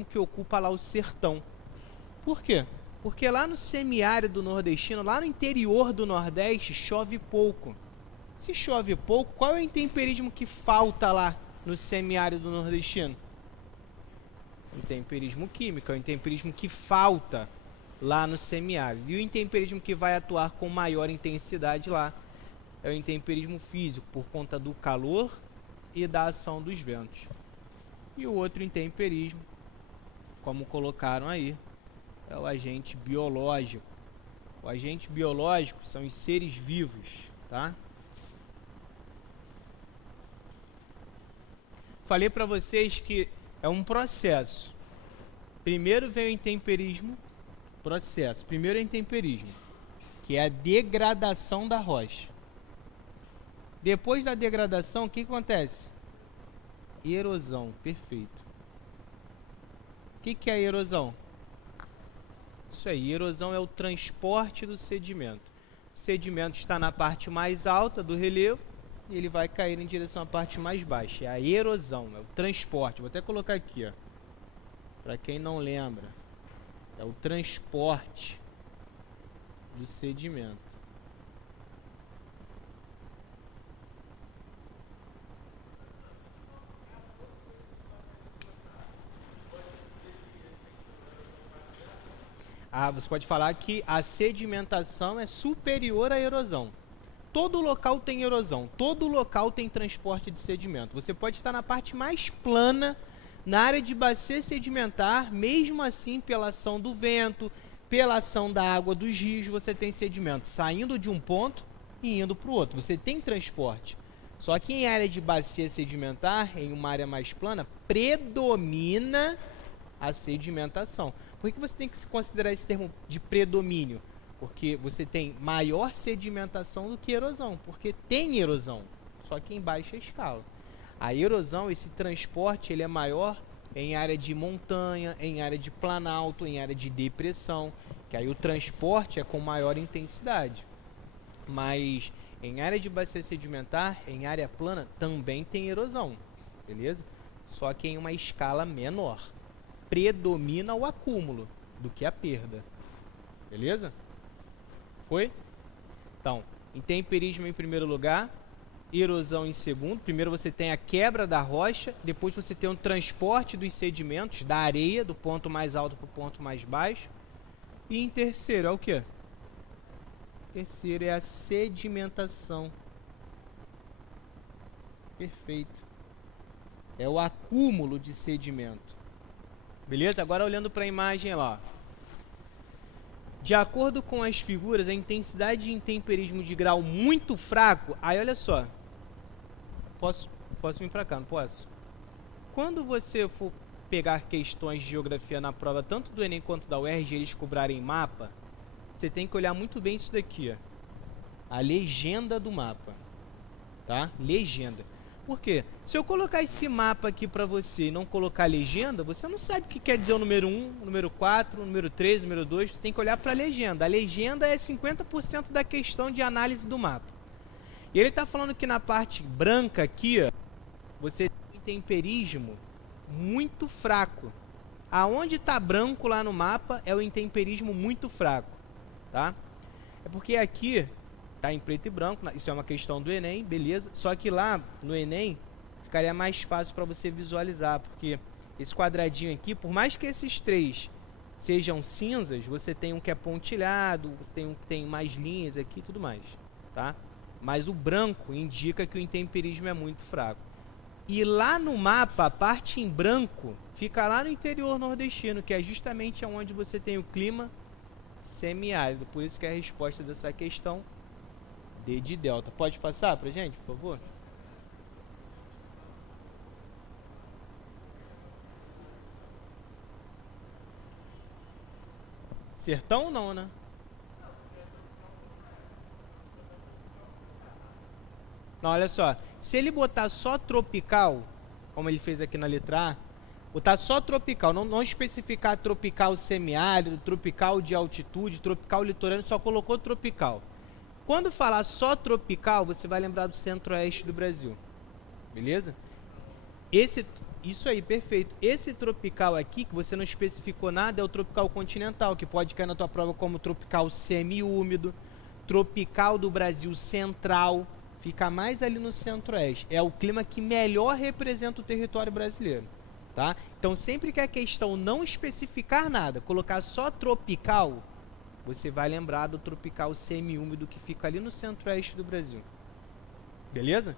intemperismo que ocupa lá o sertão. Por quê? Porque lá no semiárido nordestino, lá no interior do Nordeste, chove pouco. Se chove pouco, qual é o intemperismo que falta lá no semiárido nordestino? O intemperismo químico, é o intemperismo que falta lá no semiárido. E o intemperismo que vai atuar com maior intensidade lá é o intemperismo físico, por conta do calor e da ação dos ventos. E o outro intemperismo, como colocaram aí, é o agente biológico. O agente biológico são os seres vivos, tá? Falei para vocês que é um processo. Primeiro vem o intemperismo, processo. Primeiro é o intemperismo, que é a degradação da rocha. Depois da degradação, o que acontece? Erosão, perfeito. O que é a erosão? Isso aí, erosão é o transporte do sedimento. O sedimento está na parte mais alta do relevo e ele vai cair em direção à parte mais baixa. É a erosão, é o transporte. Vou até colocar aqui, ó, para quem não lembra. É o transporte do sedimento. Você pode falar que a sedimentação é superior à erosão. Todo local tem erosão, todo local tem transporte de sedimento. Você pode estar na parte mais plana, na área de bacia sedimentar, mesmo assim, pela ação do vento, pela ação da água dos rios, você tem sedimento saindo de um ponto e indo para o outro. Você tem transporte. Só que em área de bacia sedimentar, em uma área mais plana, predomina a sedimentação. Por que você tem que considerar esse termo de predomínio? Porque você tem maior sedimentação do que erosão, porque tem erosão, só que em baixa escala. A erosão, esse transporte, ele é maior em área de montanha, em área de planalto, em área de depressão, que aí o transporte é com maior intensidade. Mas em área de bacia sedimentar, em área plana, também tem erosão, beleza? Só que em uma escala menor. Predomina o acúmulo do que a perda, beleza? Foi? Então, intemperismo em primeiro lugar, erosão em segundo. Primeiro você tem a quebra da rocha, depois você tem o transporte dos sedimentos da areia, do ponto mais alto para o ponto mais baixo. E em terceiro é o quê? Terceiro é a sedimentação. Perfeito. É o acúmulo de sedimento. Beleza? Agora olhando para a imagem lá. De acordo com as figuras, a intensidade de intemperismo de grau muito fraco... Aí, olha só. Posso vir para cá, não posso? Quando você for pegar questões de geografia na prova, tanto do Enem quanto da UERJ, eles cobrarem mapa, você tem que olhar muito bem isso daqui, ó. A legenda do mapa. Tá? Legenda. Por quê? Se eu colocar esse mapa aqui para você e não colocar a legenda, você não sabe o que quer dizer o número 1, o número 4, o número 3, o número 2. Você tem que olhar para a legenda. A legenda é 50% da questão de análise do mapa. E ele está falando que na parte branca aqui, ó, você tem intemperismo muito fraco. Aonde está branco lá no mapa é o intemperismo muito fraco. Tá? É porque aqui... tá em preto e branco, isso é uma questão do Enem, beleza? Só que lá no Enem ficaria mais fácil para você visualizar, porque esse quadradinho aqui, por mais que esses três sejam cinzas, você tem um que é pontilhado, você tem um que tem mais linhas aqui e tudo mais, tá? Mas o branco indica que o intemperismo é muito fraco. E lá no mapa, a parte em branco fica lá no interior nordestino, que é justamente onde você tem o clima semiárido. Por isso que a resposta dessa questão D de delta. Pode passar pra gente, por favor? Sertão ou não, né? Não, olha só. Se ele botar só tropical, como ele fez aqui na letra A, botar só tropical, não especificar tropical semiárido, tropical de altitude, tropical litorâneo, só colocou tropical. Quando falar só tropical, você vai lembrar do centro-oeste do Brasil. Beleza? Esse Isso aí, perfeito. Esse tropical aqui, que você não especificou nada, é o tropical continental, que pode cair na tua prova como tropical semiúmido, tropical do Brasil central, fica mais ali no centro-oeste. É o clima que melhor representa o território brasileiro, tá? Então, sempre que a questão não especificar nada, colocar só tropical, você vai lembrar do tropical semiúmido que fica ali no centro-oeste do Brasil. Beleza?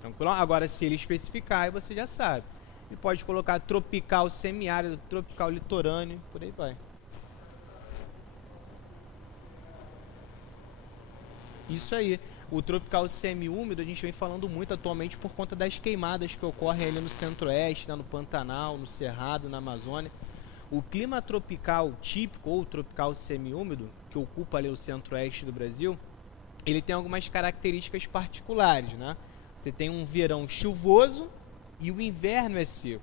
Tranquilo? Agora, se ele especificar, aí você já sabe. Ele pode colocar tropical semiárido, tropical litorâneo, por aí vai. Isso aí. O tropical semiúmido a gente vem falando muito atualmente por conta das queimadas que ocorrem ali no centro-oeste, né, no Pantanal, no Cerrado, na Amazônia. O clima tropical típico ou tropical semiúmido, que ocupa ali o centro-oeste do Brasil, ele tem algumas características particulares, né? Você tem um verão chuvoso e o inverno é seco.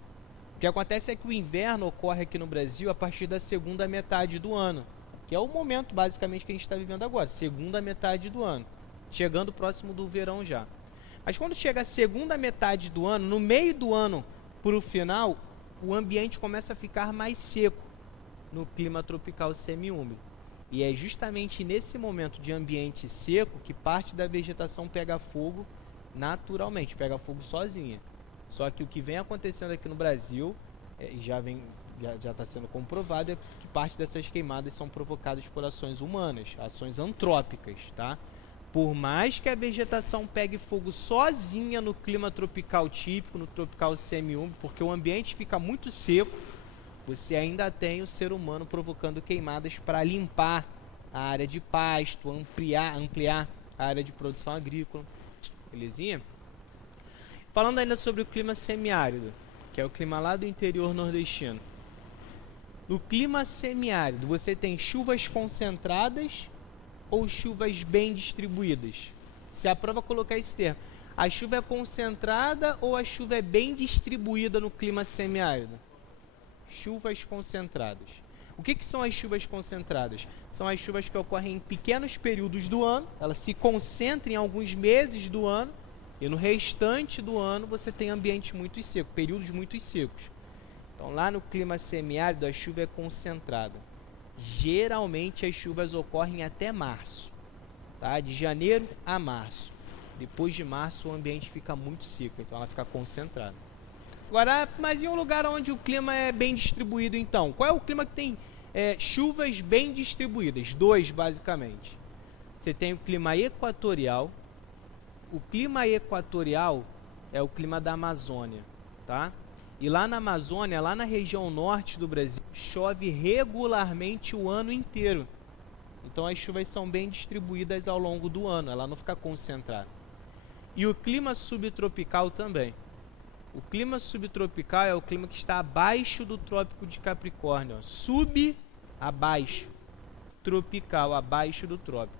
O que acontece é que o inverno ocorre aqui no Brasil a partir da segunda metade do ano, que é o momento basicamente que a gente está vivendo agora, segunda metade do ano, chegando próximo do verão já. Mas quando chega a segunda metade do ano, no meio do ano para o final, o ambiente começa a ficar mais seco no clima tropical semiúmido. E é justamente nesse momento de ambiente seco que parte da vegetação pega fogo naturalmente, pega fogo sozinha. Só que o que vem acontecendo aqui no Brasil, já está sendo comprovado, é que parte dessas queimadas são provocadas por ações humanas, ações antrópicas, tá? Por mais que a vegetação pegue fogo sozinha no clima tropical típico, no tropical semiúmido, porque o ambiente fica muito seco, você ainda tem o ser humano provocando queimadas para limpar a área de pasto, ampliar a área de produção agrícola. Belezinha? Falando ainda sobre o clima semiárido, que é o clima lá do interior nordestino. No clima semiárido, você tem chuvas concentradas ou chuvas bem distribuídas? Se a prova colocar esse termo, a chuva é concentrada ou a chuva é bem distribuída no clima semiárido? Chuvas concentradas. O que são as chuvas concentradas? São as chuvas que ocorrem em pequenos períodos do ano, elas se concentram em alguns meses do ano, e no restante do ano você tem ambientes muito secos, períodos muito secos. Então lá no clima semiárido a chuva é concentrada. Geralmente as chuvas ocorrem até março, tá? De janeiro a março. Depois de março o ambiente fica muito seco, então ela fica concentrada. Agora, mas em um lugar onde o clima é bem distribuído, então? Qual é o clima que tem chuvas bem distribuídas? Dois, basicamente. Você tem o clima equatorial. O clima equatorial é o clima da Amazônia, tá? E lá na Amazônia, lá na região norte do Brasil, chove regularmente o ano inteiro. Então as chuvas são bem distribuídas ao longo do ano, ela não fica concentrada. E o clima subtropical também. O clima subtropical é o clima que está abaixo do Trópico de Capricórnio. Abaixo. Tropical, abaixo do trópico.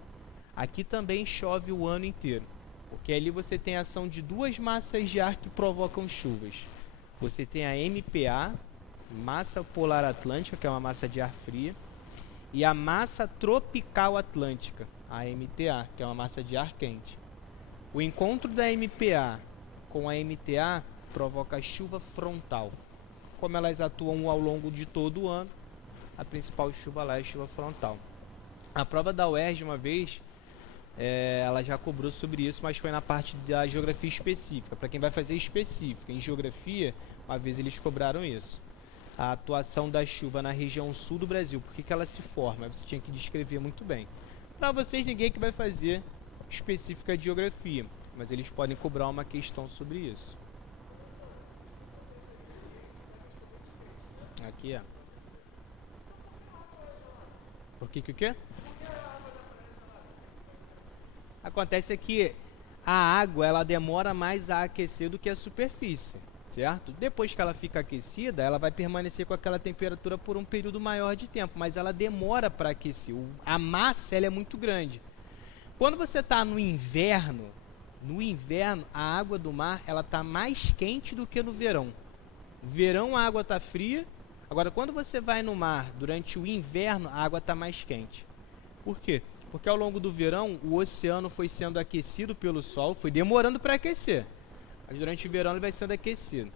Aqui também chove o ano inteiro, porque ali você tem a ação de duas massas de ar que provocam chuvas. Você tem a MPA, massa polar atlântica, que é uma massa de ar fria, e a massa tropical atlântica, a MTA, que é uma massa de ar quente. O encontro da MPA com a MTA provoca chuva frontal. Como elas atuam ao longo de todo o ano, a principal chuva lá é chuva frontal. A prova da UERJ, uma vez, ela já cobrou sobre isso, mas foi na parte da geografia específica. Para quem vai fazer específica em geografia, uma vez eles cobraram isso. A atuação da chuva na região sul do Brasil, por que ela se forma? Você tinha que descrever muito bem. Para vocês, ninguém que vai fazer específica de geografia, mas eles podem cobrar uma questão sobre isso. Aqui é. Por que o quê? Acontece que a água ela demora mais a aquecer do que a superfície, certo? Depois que ela fica aquecida, ela vai permanecer com aquela temperatura por um período maior de tempo, mas ela demora para aquecer. A massa ela é muito grande. Quando você está no inverno, a água do mar ela está mais quente do que no verão. No verão a água está fria. Agora, quando você vai no mar durante o inverno, a água está mais quente. Por quê? Porque ao longo do verão, o oceano foi sendo aquecido pelo sol, foi demorando para aquecer. Mas durante o verão ele vai sendo aquecido.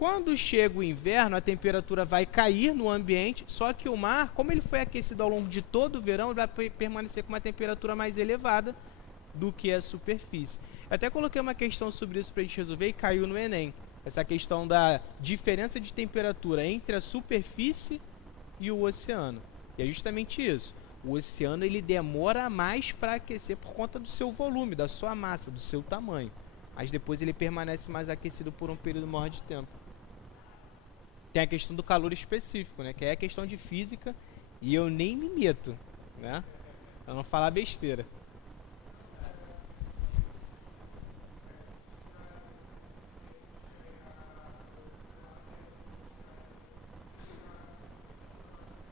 Quando chega o inverno, a temperatura vai cair no ambiente, só que o mar, como ele foi aquecido ao longo de todo o verão, vai permanecer com uma temperatura mais elevada do que a superfície. Eu até coloquei uma questão sobre isso para a gente resolver e caiu no Enem. Essa questão da diferença de temperatura entre a superfície e o oceano. E é justamente isso. O oceano ele demora mais para aquecer por conta do seu volume, da sua massa, do seu tamanho. Mas depois ele permanece mais aquecido por um período maior de tempo. Tem a questão do calor específico, né? Que é a questão de física e eu nem me meto, né? Pra não falar besteira.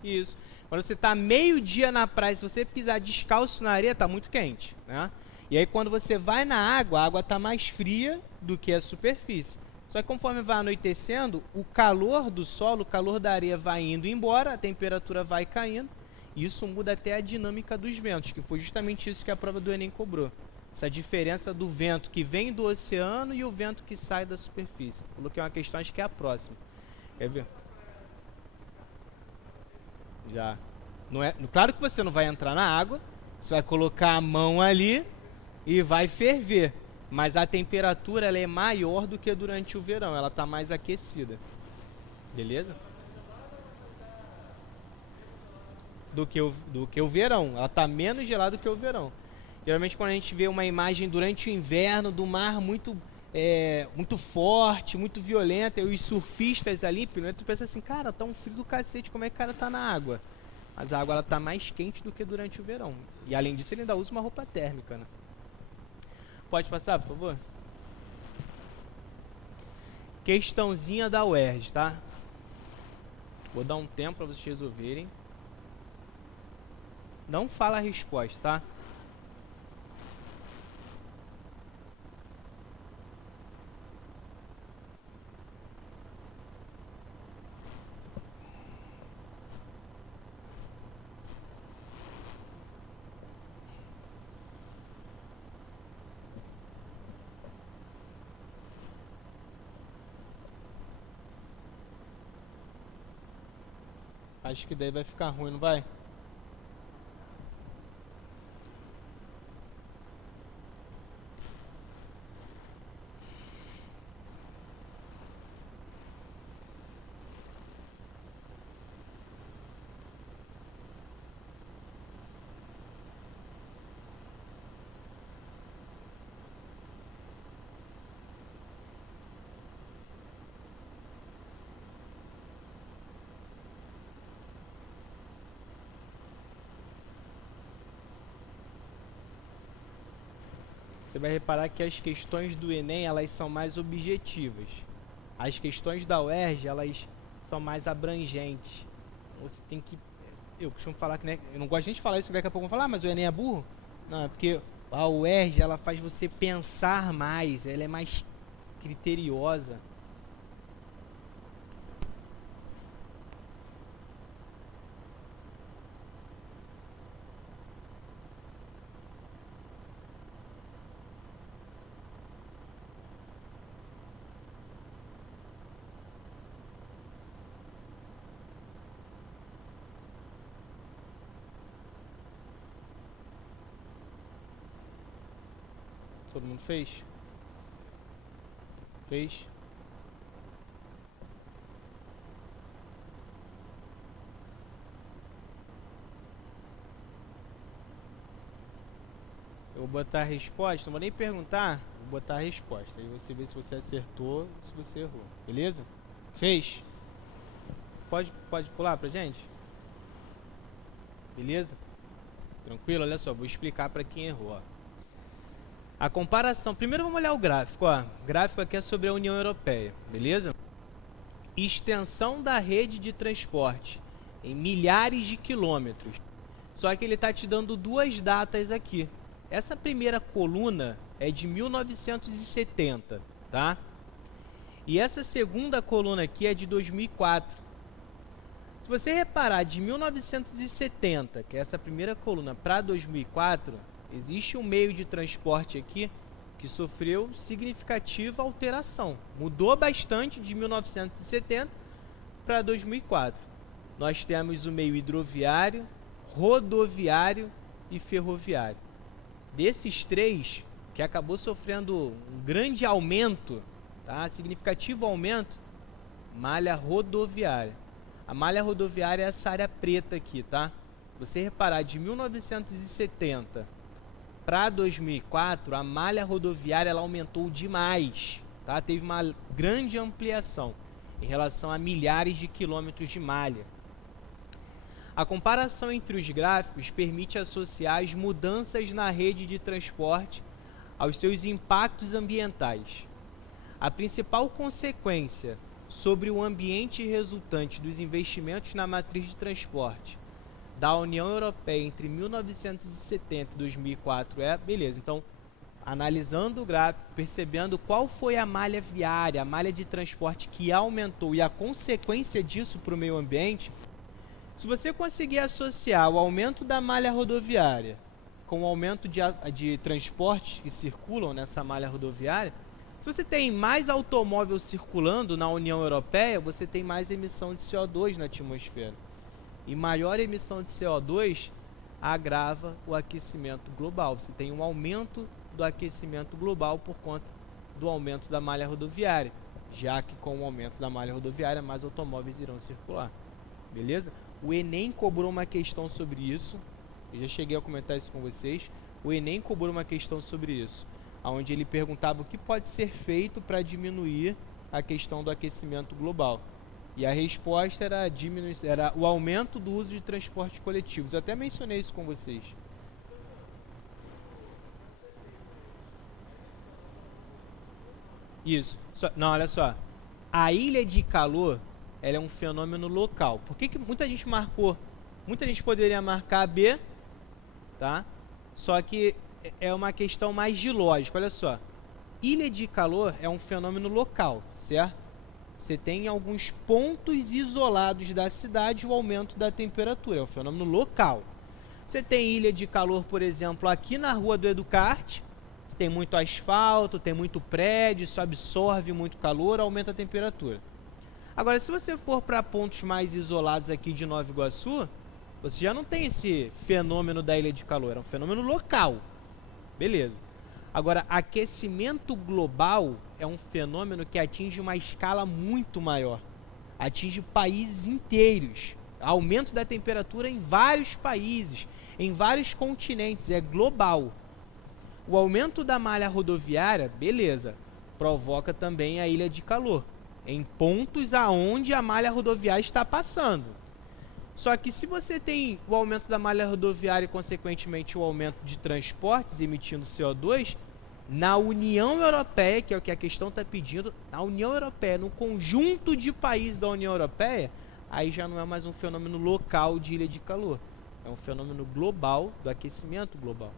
Isso. Quando você está meio-dia na praia, se você pisar descalço na areia, está muito quente, né? E aí quando você vai na água, a água está mais fria do que a superfície. Só que conforme vai anoitecendo, o calor do solo, o calor da areia vai indo embora, a temperatura vai caindo. E isso muda até a dinâmica dos ventos, que foi justamente isso que a prova do Enem cobrou. Essa diferença do vento que vem do oceano e o vento que sai da superfície. Coloquei uma questão, acho que é a próxima. Quer ver? Já. Não é, claro que você não vai entrar na água, você vai colocar a mão ali e vai ferver. Mas a temperatura ela é maior do que durante o verão, ela está mais aquecida. Beleza? Do que o verão, ela está menos gelada do que o verão. Geralmente quando a gente vê uma imagem durante o inverno do mar muito forte, muito violenta, e os surfistas ali, tu pensa assim, cara, tá um frio do cacete, como é que o cara tá na água? Mas a água ela tá mais quente do que durante o verão. E além disso ele ainda usa uma roupa térmica, né? Pode passar, por favor? Questãozinha da UERJ, tá? Vou dar um tempo para vocês resolverem. Não fala a resposta, tá? Acho que daí vai ficar ruim, não vai? Você vai reparar que as questões do Enem, elas são mais objetivas. As questões da UERJ, elas são mais abrangentes. Você tem que... Eu costumo falar que, né, eu não gosto nem de falar isso, daqui a pouco eu vou falar, mas o Enem é burro? Não, é porque a UERJ, ela faz você pensar mais, ela é mais criteriosa. Todo mundo fez? Fez? Eu vou botar a resposta, não vou nem perguntar, vou botar a resposta. Aí você vê se você acertou ou se você errou. Beleza? Fez? Pode pular pra gente? Beleza? Tranquilo? Olha só, vou explicar para quem errou. Ó. A comparação, primeiro vamos olhar o gráfico. Ó. O gráfico aqui é sobre a União Europeia, beleza? Extensão da rede de transporte em milhares de quilômetros. Só que ele está te dando duas datas aqui. Essa primeira coluna é de 1970, tá? E essa segunda coluna aqui é de 2004. Se você reparar de 1970, que é essa primeira coluna, para 2004, existe um meio de transporte aqui que sofreu significativa alteração. Mudou bastante de 1970 para 2004. Nós temos o meio hidroviário, rodoviário e ferroviário. Desses três, que acabou sofrendo um grande aumento, tá? Significativo aumento, malha rodoviária. A malha rodoviária é essa área preta aqui, tá? Você reparar, de 1970 para 2004, a malha rodoviária ela aumentou demais, tá? Teve uma grande ampliação em relação a milhares de quilômetros de malha. A comparação entre os gráficos permite associar as mudanças na rede de transporte aos seus impactos ambientais. A principal consequência sobre o ambiente resultante dos investimentos na matriz de transporte da União Europeia entre 1970 e 2004 beleza, então, analisando o gráfico, percebendo qual foi a malha viária, a malha de transporte que aumentou e a consequência disso para o meio ambiente, se você conseguir associar o aumento da malha rodoviária com o aumento de transportes que circulam nessa malha rodoviária, se você tem mais automóvel circulando na União Europeia, você tem mais emissão de CO2 na atmosfera. E maior emissão de CO2 agrava o aquecimento global. Você tem um aumento do aquecimento global por conta do aumento da malha rodoviária, já que com o aumento da malha rodoviária, mais automóveis irão circular. Beleza? O Enem cobrou uma questão sobre isso. Eu já cheguei a comentar isso com vocês. O Enem cobrou uma questão sobre isso, onde ele perguntava o que pode ser feito para diminuir a questão do aquecimento global. E a resposta era o aumento do uso de transportes coletivos. Eu até mencionei isso com vocês. Isso. Não, olha só. A ilha de calor, ela é um fenômeno local. Por que muita gente marcou? Muita gente poderia marcar B, tá? Só que é uma questão mais de lógica. Olha só. Ilha de calor é um fenômeno local, certo? Você tem em alguns pontos isolados da cidade o aumento da temperatura. É um fenômeno local. Você tem ilha de calor, por exemplo, aqui na Rua do Educarte. Tem muito asfalto, tem muito prédio, isso absorve muito calor, aumenta a temperatura. Agora, se você for para pontos mais isolados aqui de Nova Iguaçu, você já não tem esse fenômeno da ilha de calor, é um fenômeno local. Beleza. Agora, aquecimento global é um fenômeno que atinge uma escala muito maior. Atinge países inteiros. Aumento da temperatura em vários países, em vários continentes, é global. O aumento da malha rodoviária, beleza, provoca também a ilha de calor, em pontos aonde a malha rodoviária está passando. Só que se você tem o aumento da malha rodoviária e, consequentemente, o aumento de transportes emitindo CO2, na União Europeia, que é o que a questão está pedindo, na União Europeia, no conjunto de países da União Europeia, aí já não é mais um fenômeno local de ilha de calor, é um fenômeno global do aquecimento global.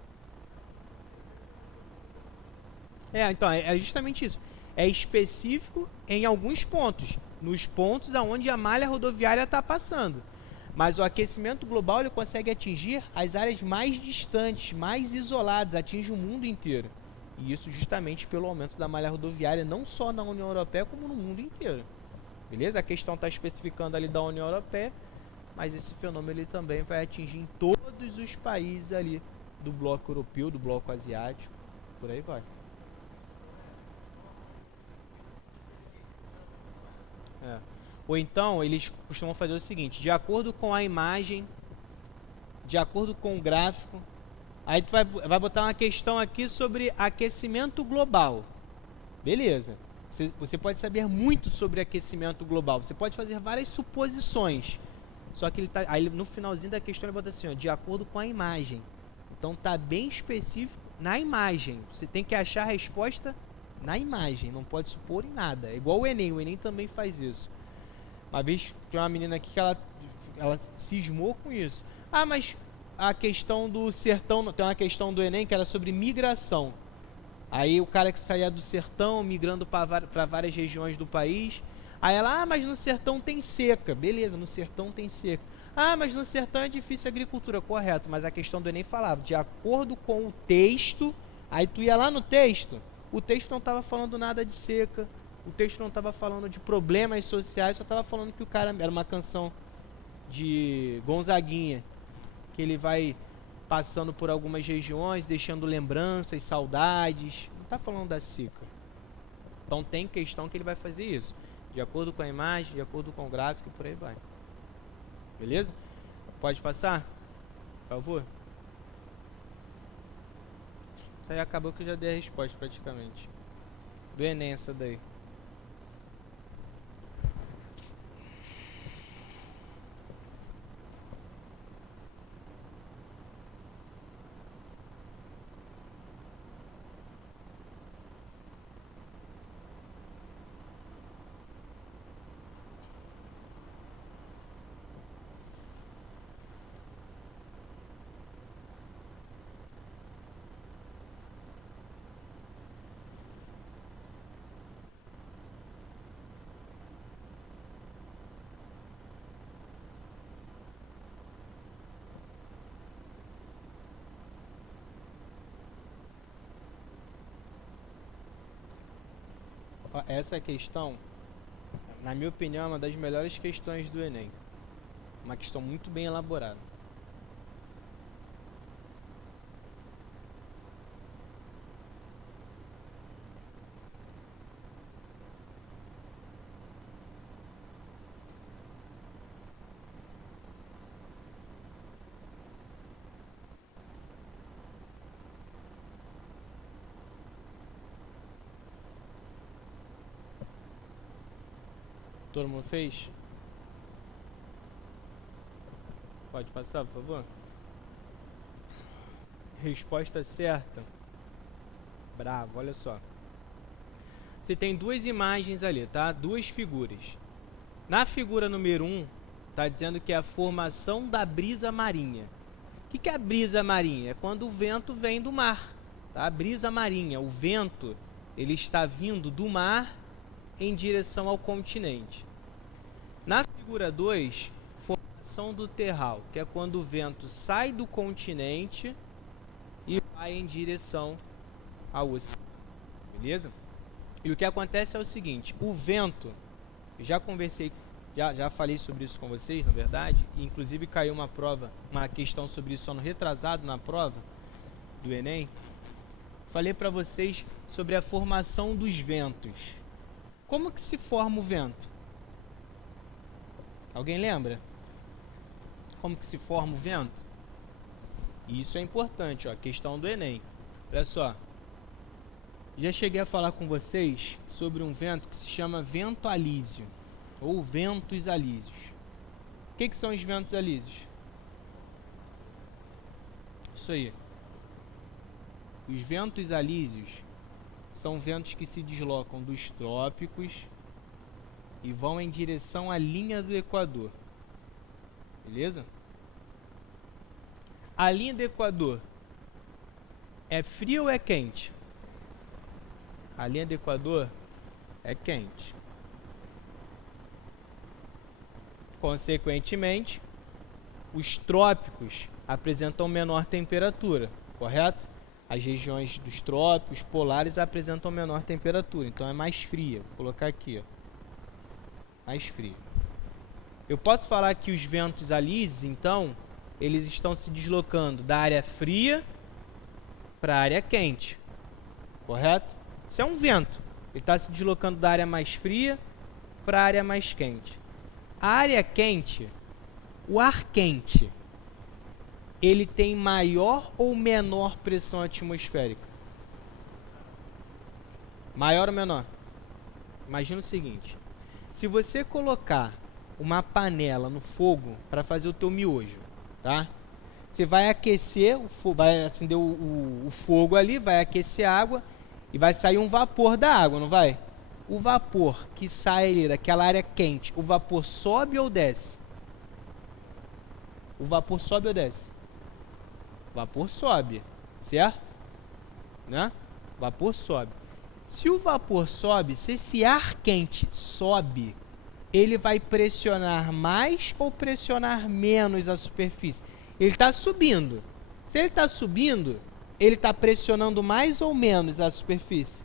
Então, é justamente isso. É específico em alguns pontos, nos pontos onde a malha rodoviária está passando. Mas o aquecimento global ele consegue atingir as áreas mais distantes, mais isoladas, atinge o mundo inteiro. E isso justamente pelo aumento da malha rodoviária, não só na União Europeia, como no mundo inteiro. Beleza? A questão está especificando ali da União Europeia, mas esse fenômeno ele também vai atingir em todos os países ali do bloco europeu, do bloco asiático, por aí vai. Ou então, eles costumam fazer o seguinte, de acordo com a imagem, de acordo com o gráfico, aí tu vai botar uma questão aqui sobre aquecimento global. Beleza. Você pode saber muito sobre aquecimento global, você pode fazer várias suposições. Só que aí no finalzinho da questão ele bota assim, ó, de acordo com a imagem. Então tá bem específico na imagem. Você tem que achar a resposta na imagem, não pode supor em nada. É igual o Enem também faz isso. Uma vez tem uma menina aqui que ela cismou com isso. Ah, mas a questão do sertão, tem uma questão do Enem que era sobre migração. Aí o cara que saía do sertão, migrando para várias regiões do país. Aí ela, mas no sertão tem seca. Beleza, no sertão tem seca. Ah, mas no sertão é difícil a agricultura. Correto, mas a questão do Enem falava, de acordo com o texto Aí tu ia lá no texto, o texto não estava falando nada de seca, o texto não estava falando de problemas sociais, só estava falando que o cara era uma canção de Gonzaguinha, que ele vai passando por algumas regiões, deixando lembranças, saudades. Não está falando da seca. Então tem questão que ele vai fazer isso, de acordo com a imagem, de acordo com o gráfico e por aí vai. Beleza? Pode passar? Por favor. Isso aí acabou que eu já dei a resposta praticamente. Do Enem essa daí. Essa questão, na minha opinião, é uma das melhores questões do Enem. Uma questão muito bem elaborada. Todo mundo fez? Pode passar, por favor? Resposta certa. Bravo, olha só. Você tem duas imagens ali, tá? Duas figuras. Na figura número 1, tá dizendo que é a formação da brisa marinha. O que é a brisa marinha? É quando o vento vem do mar, tá? A brisa marinha, o vento, ele está vindo do mar em direção ao continente. Na figura 2, formação do terral, que é quando o vento sai do continente e vai em direção ao oceano, beleza? E o que acontece é o seguinte, o vento, já conversei, já falei sobre isso com vocês, na verdade, e inclusive caiu uma questão sobre isso ano retrasado na prova do Enem. Falei para vocês sobre a formação dos ventos. Como que se forma o vento? Alguém lembra? Como que se forma o vento? Isso é importante, ó, questão do Enem. Olha só. Já cheguei a falar com vocês sobre um vento que se chama vento alísio, ou ventos alísios. O que são os ventos alísios? Isso aí. Os ventos alísios são ventos que se deslocam dos trópicos e vão em direção à linha do Equador. Beleza? A linha do Equador é fria ou é quente? A linha do Equador é quente. Consequentemente, os trópicos apresentam menor temperatura, correto? As regiões dos trópicos polares apresentam menor temperatura, então é mais fria. Vou colocar aqui, ó. Mais fria. Eu posso falar que os ventos alísios, então, eles estão se deslocando da área fria para a área quente, correto? Isso é um vento. Ele está se deslocando da área mais fria para a área mais quente. A área quente, o ar quente, ele tem maior ou menor pressão atmosférica? Maior ou menor? Imagina o seguinte. Se você colocar uma panela no fogo para fazer o teu miojo, tá? Você vai aquecer, vai acender o fogo ali, vai aquecer a água e vai sair um vapor da água, não vai? O vapor que sai ali daquela área quente, o vapor sobe ou desce? O vapor sobe ou desce? O vapor sobe, certo? Né? O vapor sobe. Se o vapor sobe, se esse ar quente sobe, ele vai pressionar mais ou pressionar menos a superfície? Ele está subindo. Se ele está subindo, ele está pressionando mais ou menos a superfície?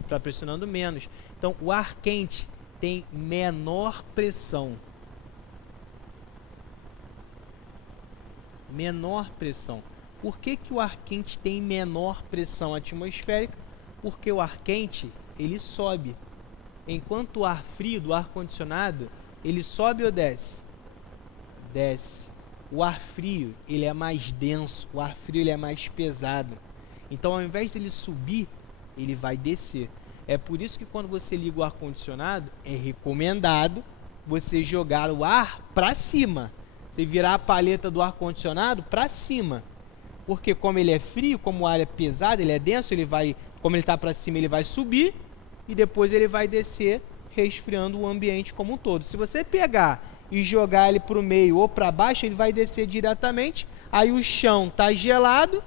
Está pressionando menos. Então, o ar quente tem menor pressão. Menor pressão. Por que que o ar quente tem menor pressão atmosférica? Porque o ar quente, ele sobe. Enquanto o ar frio do ar-condicionado, ele sobe ou desce? Desce. O ar frio, ele é mais denso, o ar frio ele é mais pesado. Então, ao invés dele subir, ele vai descer. É por isso que quando você liga o ar-condicionado, é recomendado você jogar o ar para cima. Você virar a paleta do ar-condicionado para cima. Porque como ele é frio, como o ar é pesado, ele é denso, ele vai, como ele está para cima, ele vai subir e depois ele vai descer, resfriando o ambiente como um todo. Se você pegar e jogar ele para o meio ou para baixo, ele vai descer diretamente, aí o chão está gelado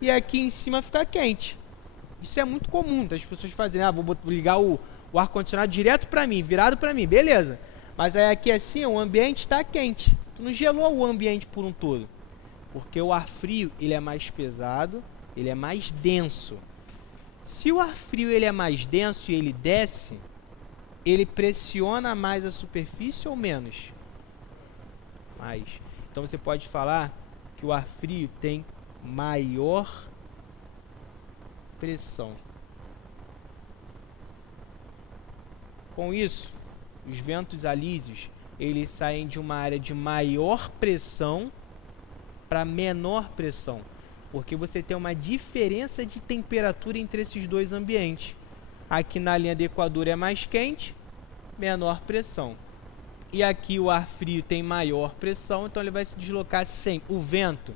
e aqui em cima fica quente. Isso é muito comum das pessoas fazerem, vou ligar o ar-condicionado direto para mim, virado para mim, beleza. Mas aí aqui assim, o ambiente está quente. Tu não gelou o ambiente por um todo. Porque o ar frio, ele é mais pesado, ele é mais denso. Se o ar frio ele é mais denso e ele desce, ele pressiona mais a superfície ou menos? Mais. Então você pode falar que o ar frio tem maior pressão. Com isso, os ventos alísios, eles saem de uma área de maior pressão para menor pressão, porque você tem uma diferença de temperatura entre esses dois ambientes. Aqui na linha do Equador é mais quente, menor pressão. E aqui o ar frio tem maior pressão, então ele vai se deslocar sempre. O vento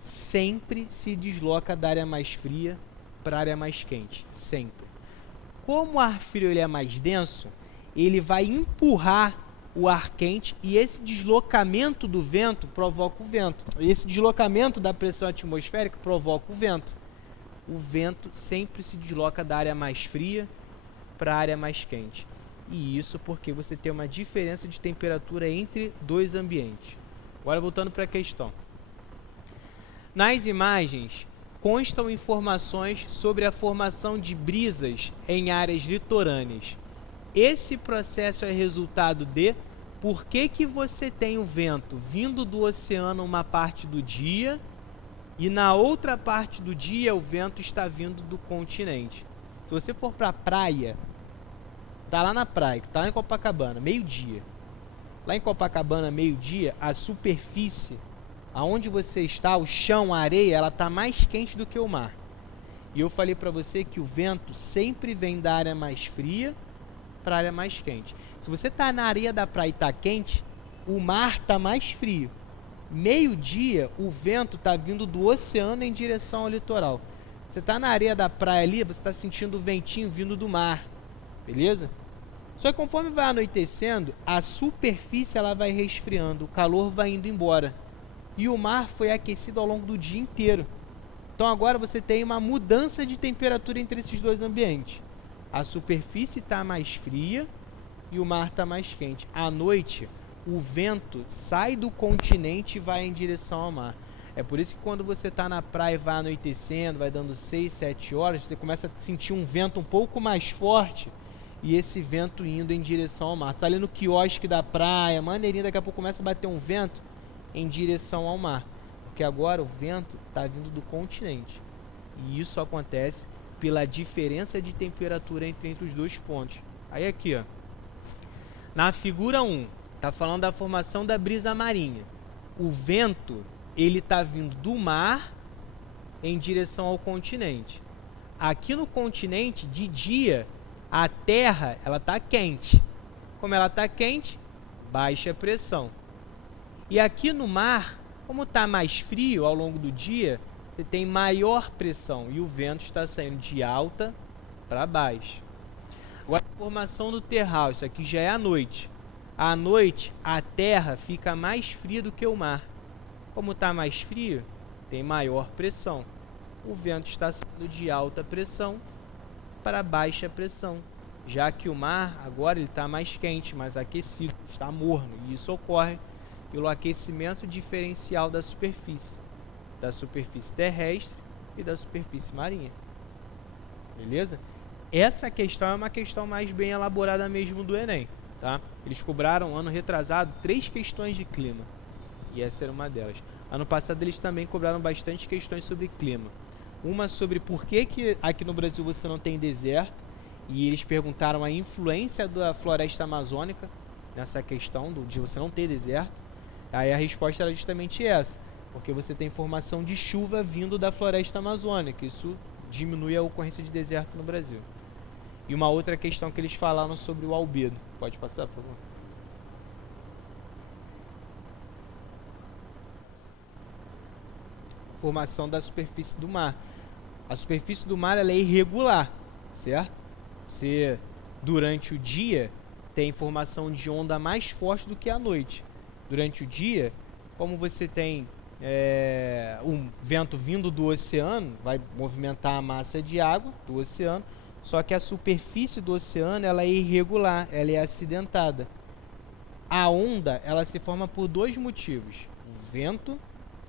sempre se desloca da área mais fria para a área mais quente, sempre. Como o ar frio ele é mais denso, ele vai empurrar o ar quente e esse deslocamento do vento provoca o vento. Esse deslocamento da pressão atmosférica provoca o vento. O vento sempre se desloca da área mais fria para a área mais quente. E isso porque você tem uma diferença de temperatura entre dois ambientes. Agora voltando para a questão. Nas imagens constam informações sobre a formação de brisas em áreas litorâneas. Esse processo é resultado de por que você tem o vento vindo do oceano uma parte do dia e na outra parte do dia o vento está vindo do continente. Se você for para a praia, tá lá na praia, tá lá em Copacabana, meio-dia. Lá em Copacabana, meio-dia, a superfície, aonde você está, o chão, a areia, ela tá mais quente do que o mar. E eu falei para você que o vento sempre vem da área mais fria para a área mais quente. Se você está na areia da praia e está quente, o mar está mais frio. Meio-dia, o vento está vindo do oceano em direção ao litoral. Você está na areia da praia ali, você está sentindo o ventinho vindo do mar. Beleza? Só que conforme vai anoitecendo, a superfície ela vai resfriando, o calor vai indo embora. E o mar foi aquecido ao longo do dia inteiro. Então agora você tem uma mudança de temperatura entre esses dois ambientes. A superfície está mais fria e o mar está mais quente. À noite, o vento sai do continente e vai em direção ao mar. É por isso que quando você está na praia e vai anoitecendo, vai dando 6, 7 horas, você começa a sentir um vento um pouco mais forte e esse vento indo em direção ao mar. Está ali no quiosque da praia, maneirinho, daqui a pouco começa a bater um vento em direção ao mar. Porque agora o vento está vindo do continente. E isso acontece pela diferença de temperatura entre os dois pontos. Aí aqui, ó, na figura 1, está falando da formação da brisa marinha. O vento, ele está vindo do mar em direção ao continente. Aqui no continente, de dia, a terra ela está quente. Como ela está quente, baixa pressão. E aqui no mar, como está mais frio ao longo do dia, você tem maior pressão e o vento está saindo de alta para baixo. Agora a formação do terral, isso aqui já é à noite. À noite a terra fica mais fria do que o mar. Como está mais frio, tem maior pressão. O vento está saindo de alta pressão para baixa pressão, já que o mar agora ele está mais quente, mais aquecido, está morno. E isso ocorre pelo aquecimento diferencial da superfície. da superfície terrestre e da superfície marinha. Beleza? Essa questão é uma questão mais bem elaborada mesmo do Enem, tá? Eles cobraram, ano retrasado, 3 questões de clima, e essa era uma delas. Ano passado eles também cobraram bastante questões sobre clima. Uma sobre por que aqui no Brasil você não tem deserto, e eles perguntaram a influência da floresta amazônica nessa questão de você não ter deserto. Aí a resposta era justamente essa, porque você tem formação de chuva vindo da floresta amazônica, isso diminui a ocorrência de deserto no Brasil. E uma outra questão que eles falaram sobre o albedo. Pode passar, por favor? Formação da superfície do mar. A superfície do mar ela é irregular, certo? Você, durante o dia, tem formação de onda mais forte do que à noite. Durante o dia, como você tem um vento vindo do oceano, vai movimentar a massa de água do oceano, só que a superfície do oceano ela é irregular, ela é acidentada. A onda ela se forma por 2 motivos, o vento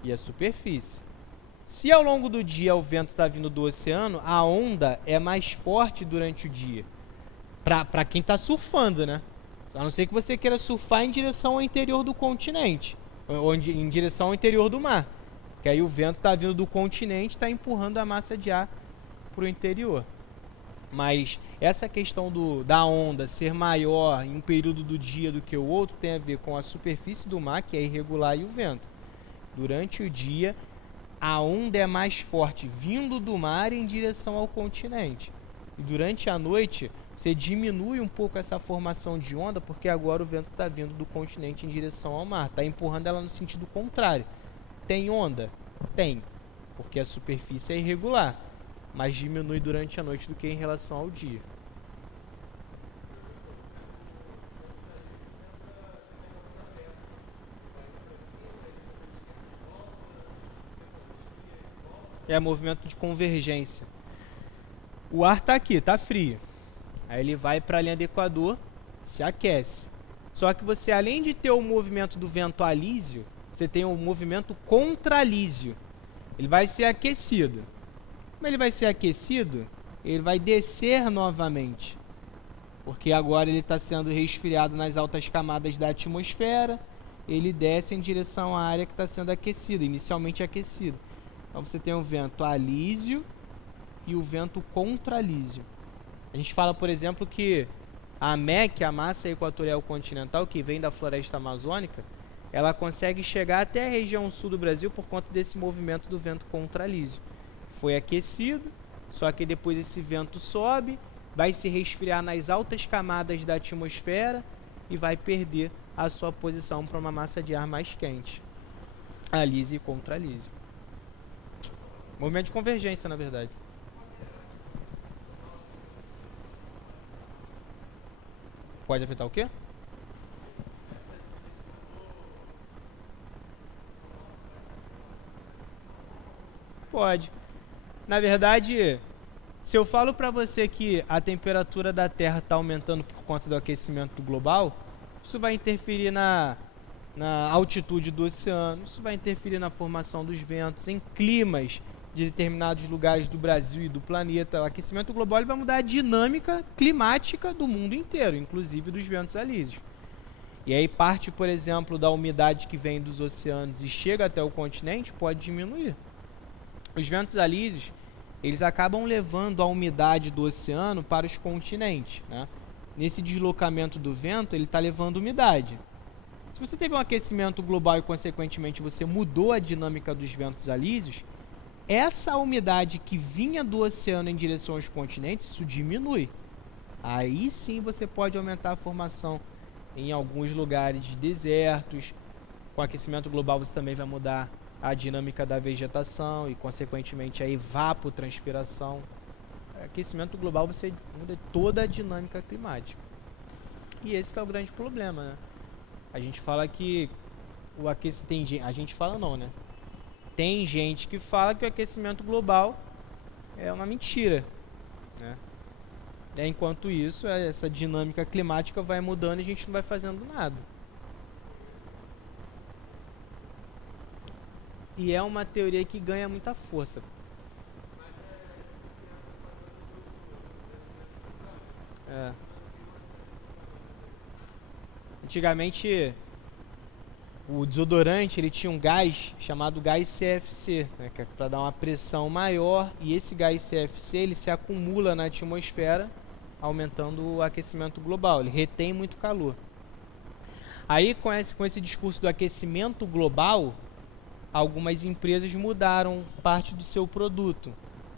e a superfície. Se ao longo do dia o vento está vindo do oceano, a onda é mais forte durante o dia. Para quem está surfando, né? A não ser que você queira surfar em direção ao interior do continente, ou em direção ao interior do mar. Que aí o vento está vindo do continente e está empurrando a massa de ar para o interior. Mas essa questão da onda ser maior em um período do dia do que o outro tem a ver com a superfície do mar, que é irregular, e o vento. Durante o dia, a onda é mais forte vindo do mar em direção ao continente. E durante a noite, você diminui um pouco essa formação de onda, porque agora o vento está vindo do continente em direção ao mar. Está empurrando ela no sentido contrário. Tem onda? Tem, porque a superfície é irregular, mas diminui durante a noite do que em relação ao dia. É movimento de convergência. O ar está aqui, está frio. Aí ele vai para a linha do Equador, se aquece. Só que você, além de ter o movimento do vento alísio, você tem o movimento contralísio. Ele vai ser aquecido. Como ele vai ser aquecido, ele vai descer novamente. Porque agora ele está sendo resfriado nas altas camadas da atmosfera. Ele desce em direção à área que está sendo aquecida, inicialmente aquecida. Então você tem o vento alísio e o vento contralísio. A gente fala, por exemplo, que a MEC, a massa equatorial continental, que vem da floresta amazônica, ela consegue chegar até a região sul do Brasil por conta desse movimento do vento contralísio. Foi aquecido, só que depois esse vento sobe, vai se resfriar nas altas camadas da atmosfera e vai perder a sua posição para uma massa de ar mais quente. Alísio e contralísio. Movimento de convergência, na verdade. Pode afetar o quê? Pode. Na verdade, se eu falo para você que a temperatura da Terra está aumentando por conta do aquecimento global, isso vai interferir na altitude do oceano, isso vai interferir na formação dos ventos, em climas de determinados lugares do Brasil e do planeta. O aquecimento global vai mudar a dinâmica climática do mundo inteiro, inclusive dos ventos alísios. E aí parte, por exemplo, da umidade que vem dos oceanos e chega até o continente, pode diminuir. Os ventos alísios, eles acabam levando a umidade do oceano para os continentes, né? Nesse deslocamento do vento, ele está levando umidade. Se você teve um aquecimento global e, consequentemente, você mudou a dinâmica dos ventos alísios, essa umidade que vinha do oceano em direção aos continentes, isso diminui. Aí sim você pode aumentar a formação em alguns lugares de desertos. Com o aquecimento global você também vai mudar a dinâmica da vegetação e, consequentemente, a evapotranspiração. Aquecimento global você muda toda a dinâmica climática. E esse que é o grande problema, né? A gente fala que o aquecimento... A gente fala não, né? Tem gente que fala que o aquecimento global é uma mentira, né? Enquanto isso, essa dinâmica climática vai mudando e a gente não vai fazendo nada. e é uma teoria que ganha muita força. É. Antigamente, o desodorante ele tinha um gás chamado gás CFC, né, que é para dar uma pressão maior, e esse gás CFC ele se acumula na atmosfera, aumentando o aquecimento global. Ele retém muito calor. Aí, com esse discurso do aquecimento global, algumas empresas mudaram parte do seu produto.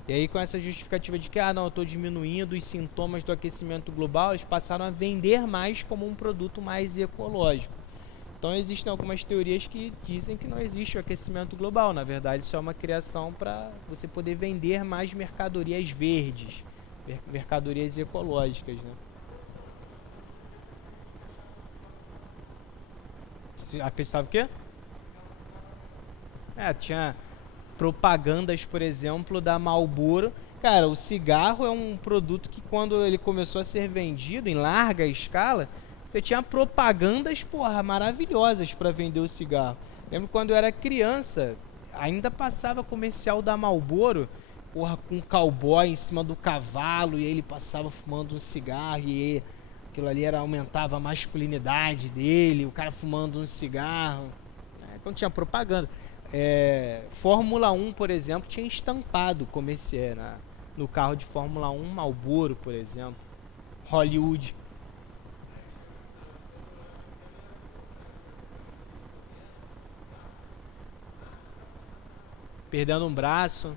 E aí, com essa justificativa de que, não, eu estou diminuindo os sintomas do aquecimento global, eles passaram a vender mais como um produto mais ecológico. Então, existem algumas teorias que dizem que não existe o aquecimento global. Na verdade, isso é uma criação para você poder vender mais mercadorias verdes, mercadorias ecológicas, né? Acreditava o quê? Tinha propagandas, por exemplo, da Marlboro. Cara, o cigarro é um produto que quando ele começou a ser vendido em larga escala, você tinha propagandas, porra, maravilhosas para vender o cigarro. Lembro quando eu era criança, ainda passava comercial da Marlboro, porra, com um cowboy em cima do cavalo e ele passava fumando um cigarro e aquilo ali aumentava a masculinidade dele, o cara fumando um cigarro. Então tinha propaganda. Fórmula 1, por exemplo, tinha estampado comercial no carro de Fórmula 1, Marlboro, por exemplo, Hollywood. Perdendo um braço.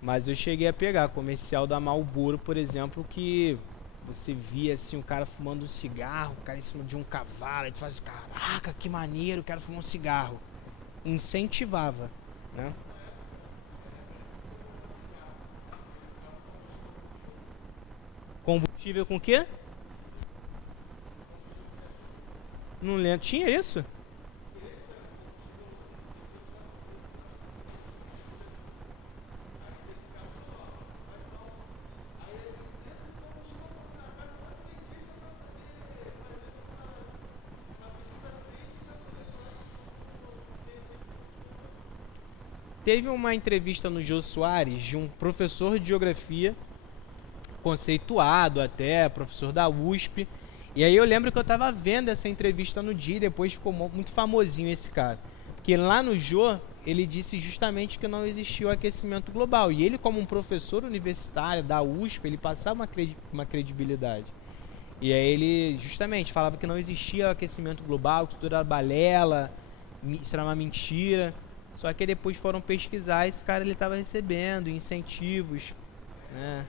Mas eu cheguei a pegar comercial da Marlboro, por exemplo, que você via assim um cara fumando um cigarro, o cara em cima de um cavalo, e tu faz, caraca, que maneiro, quero fumar um cigarro. Incentivava, né? Combustível com o quê? Não lembro. Tinha isso? Teve uma entrevista no Jô Soares de um professor de geografia, conceituado até, professor da USP. E aí eu lembro que eu tava vendo essa entrevista no dia e depois ficou muito famosinho esse cara. Porque lá no Jô, ele disse justamente que não existia o aquecimento global. E ele, como um professor universitário da USP, ele passava uma credibilidade. E aí ele justamente falava que não existia o aquecimento global, que tudo era balela, isso era uma mentira. Só que depois foram pesquisar e esse cara ele estava recebendo incentivos, né?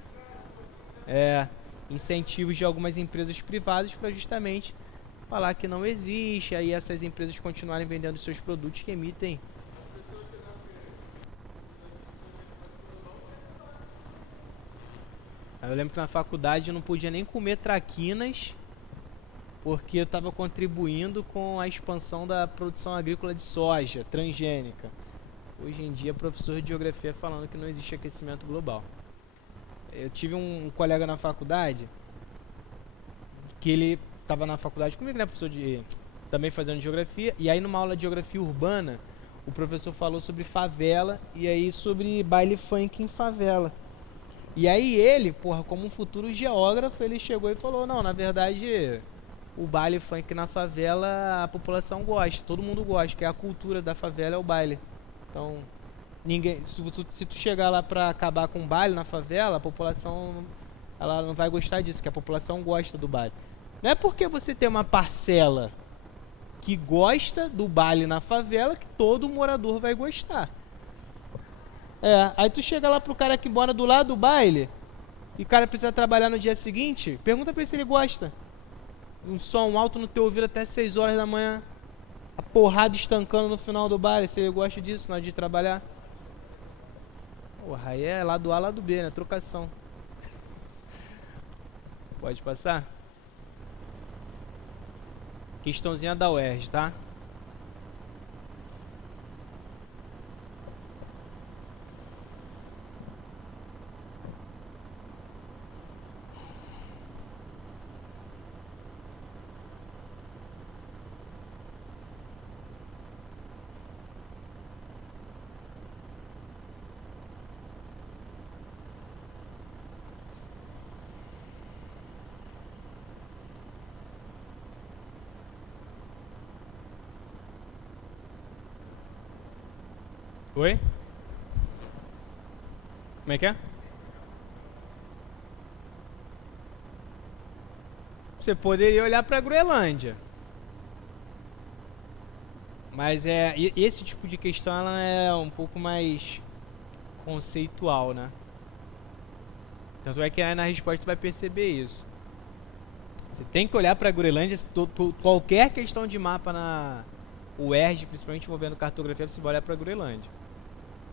Incentivos de algumas empresas privadas para justamente falar que não existe, aí essas empresas continuarem vendendo seus produtos que emitem. Aí eu lembro que na faculdade eu não podia nem comer traquinas porque eu estava contribuindo com a expansão da produção agrícola de soja transgênica. Hoje em dia, professor de geografia falando que não existe aquecimento global. Eu tive um colega na faculdade que ele estava na faculdade comigo, né, professor de também fazendo geografia, e aí numa aula de geografia urbana, o professor falou sobre favela e aí sobre baile funk em favela. E aí ele, porra, como um futuro geógrafo, ele chegou e falou: "Não, na verdade, o baile funk na favela a população gosta, todo mundo gosta, que é a cultura da favela é o baile. Então, ninguém, se tu chegar lá pra acabar com o baile na favela, a população ela não vai gostar disso, que a população gosta do baile. Não é porque você tem uma parcela que gosta do baile na favela que todo morador vai gostar. Aí tu chega lá pro cara que mora do lado do baile e o cara precisa trabalhar no dia seguinte, pergunta pra ele se ele gosta. Um som alto no teu ouvido até 6 horas da manhã, a porrada estancando no final do baile, se ele gosta disso na hora de trabalhar. Porra, aí é lado A, lado B, né? Trocação. Pode passar? Questãozinha da UERJ, tá? Oi? Como é que é? Você poderia olhar para a Groenlândia. Mas esse tipo de questão ela é um pouco mais conceitual, né? Tanto é que aí na resposta tu vai perceber isso. Você tem que olhar para a Groenlândia, qualquer questão de mapa na UERJ, principalmente envolvendo cartografia, você vai olhar para a Groenlândia.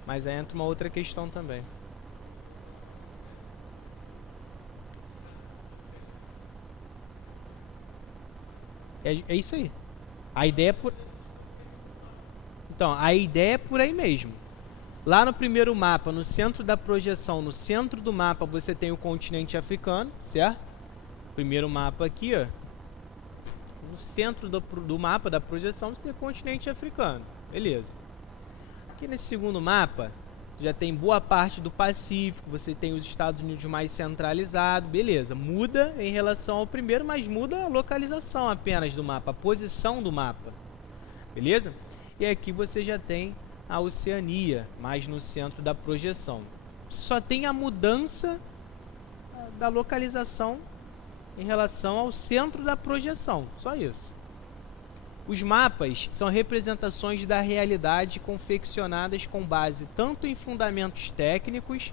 Mas aí entra uma outra questão também. É isso aí. A ideia é por... Então, a ideia é por aí mesmo. Lá no primeiro mapa, no centro da projeção, no centro do mapa, você tem o continente africano, certo? Primeiro mapa aqui, ó. No centro do mapa da projeção, você tem o continente africano. Beleza. Aqui nesse segundo mapa, já tem boa parte do Pacífico, você tem os Estados Unidos mais centralizado, beleza. Muda em relação ao primeiro, mas muda a localização apenas do mapa, a posição do mapa. Beleza? E aqui você já tem a Oceania, mais no centro da projeção. Você só tem a mudança da localização em relação ao centro da projeção, só isso. Os mapas são representações da realidade confeccionadas com base tanto em fundamentos técnicos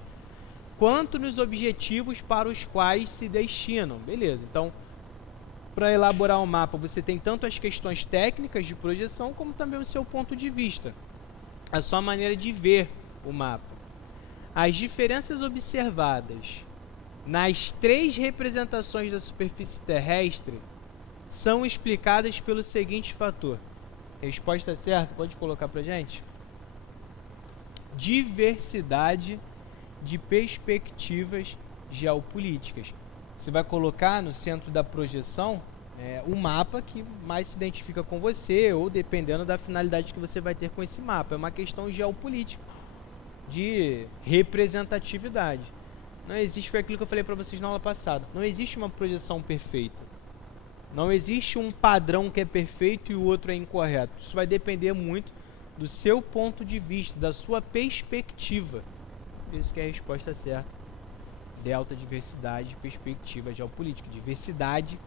quanto nos objetivos para os quais se destinam. Beleza, então para elaborar um mapa você tem tanto as questões técnicas de projeção como também o seu ponto de vista, a sua maneira de ver o mapa. As diferenças observadas nas 3 representações da superfície terrestre são explicadas pelo seguinte fator. Resposta certa, pode colocar pra gente? Diversidade de perspectivas geopolíticas. Você vai colocar no centro da projeção o mapa que mais se identifica com você, ou dependendo da finalidade que você vai ter com esse mapa. É uma questão geopolítica, de representatividade. Não existe, foi aquilo que eu falei para vocês na aula passada, não existe uma projeção perfeita. Não existe um padrão que é perfeito e o outro é incorreto. Isso vai depender muito do seu ponto de vista, da sua perspectiva. Por isso que é a resposta certa. Delta, diversidade, perspectiva geopolítica. Diversidade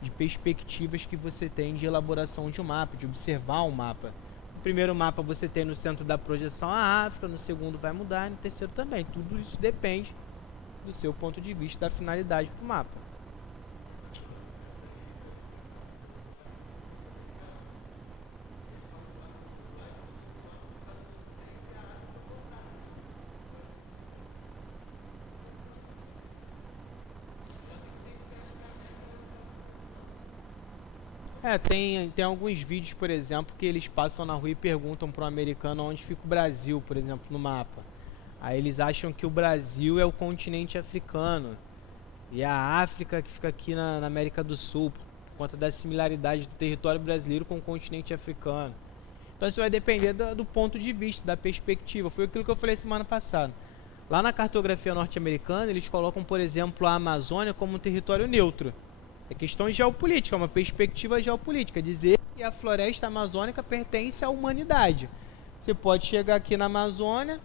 de perspectivas que você tem de elaboração de um mapa, de observar um mapa. No primeiro mapa você tem no centro da projeção a África, no segundo vai mudar, no terceiro também. Tudo isso depende do seu ponto de vista, da finalidade para o mapa. Tem alguns vídeos, por exemplo, que eles passam na rua e perguntam para um americano onde fica o Brasil, por exemplo, no mapa. Aí eles acham que o Brasil é o continente africano e a África que fica aqui na América do Sul, por conta da similaridade do território brasileiro com o continente africano. Então isso vai depender do ponto de vista, da perspectiva. Foi aquilo que eu falei semana passada. Lá na cartografia norte-americana, eles colocam, por exemplo, a Amazônia como um território neutro. É questão geopolítica, é uma perspectiva geopolítica. Dizer que a floresta amazônica pertence à humanidade. Você pode chegar aqui na Amazônia,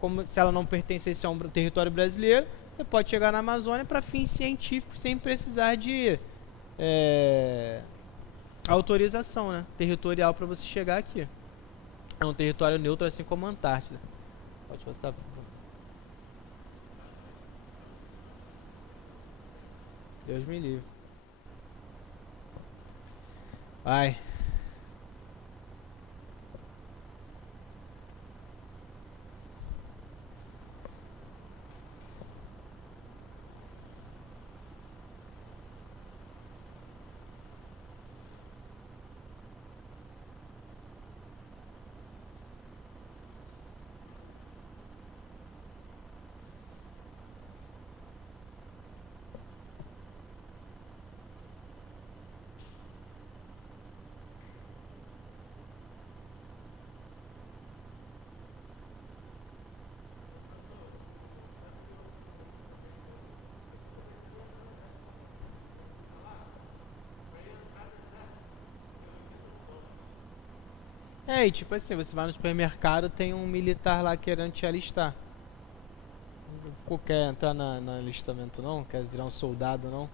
como se ela não pertencesse a um território brasileiro, você pode chegar na Amazônia para fins científicos sem precisar de autorização, né, territorial para você chegar aqui. É um território neutro, assim como a Antártida. Pode passar, por favor. Deus me livre. Vai. É, e tipo assim, você vai no supermercado, tem um militar lá querendo te alistar. Pô, quer entrar no alistamento não? Quer virar um soldado não?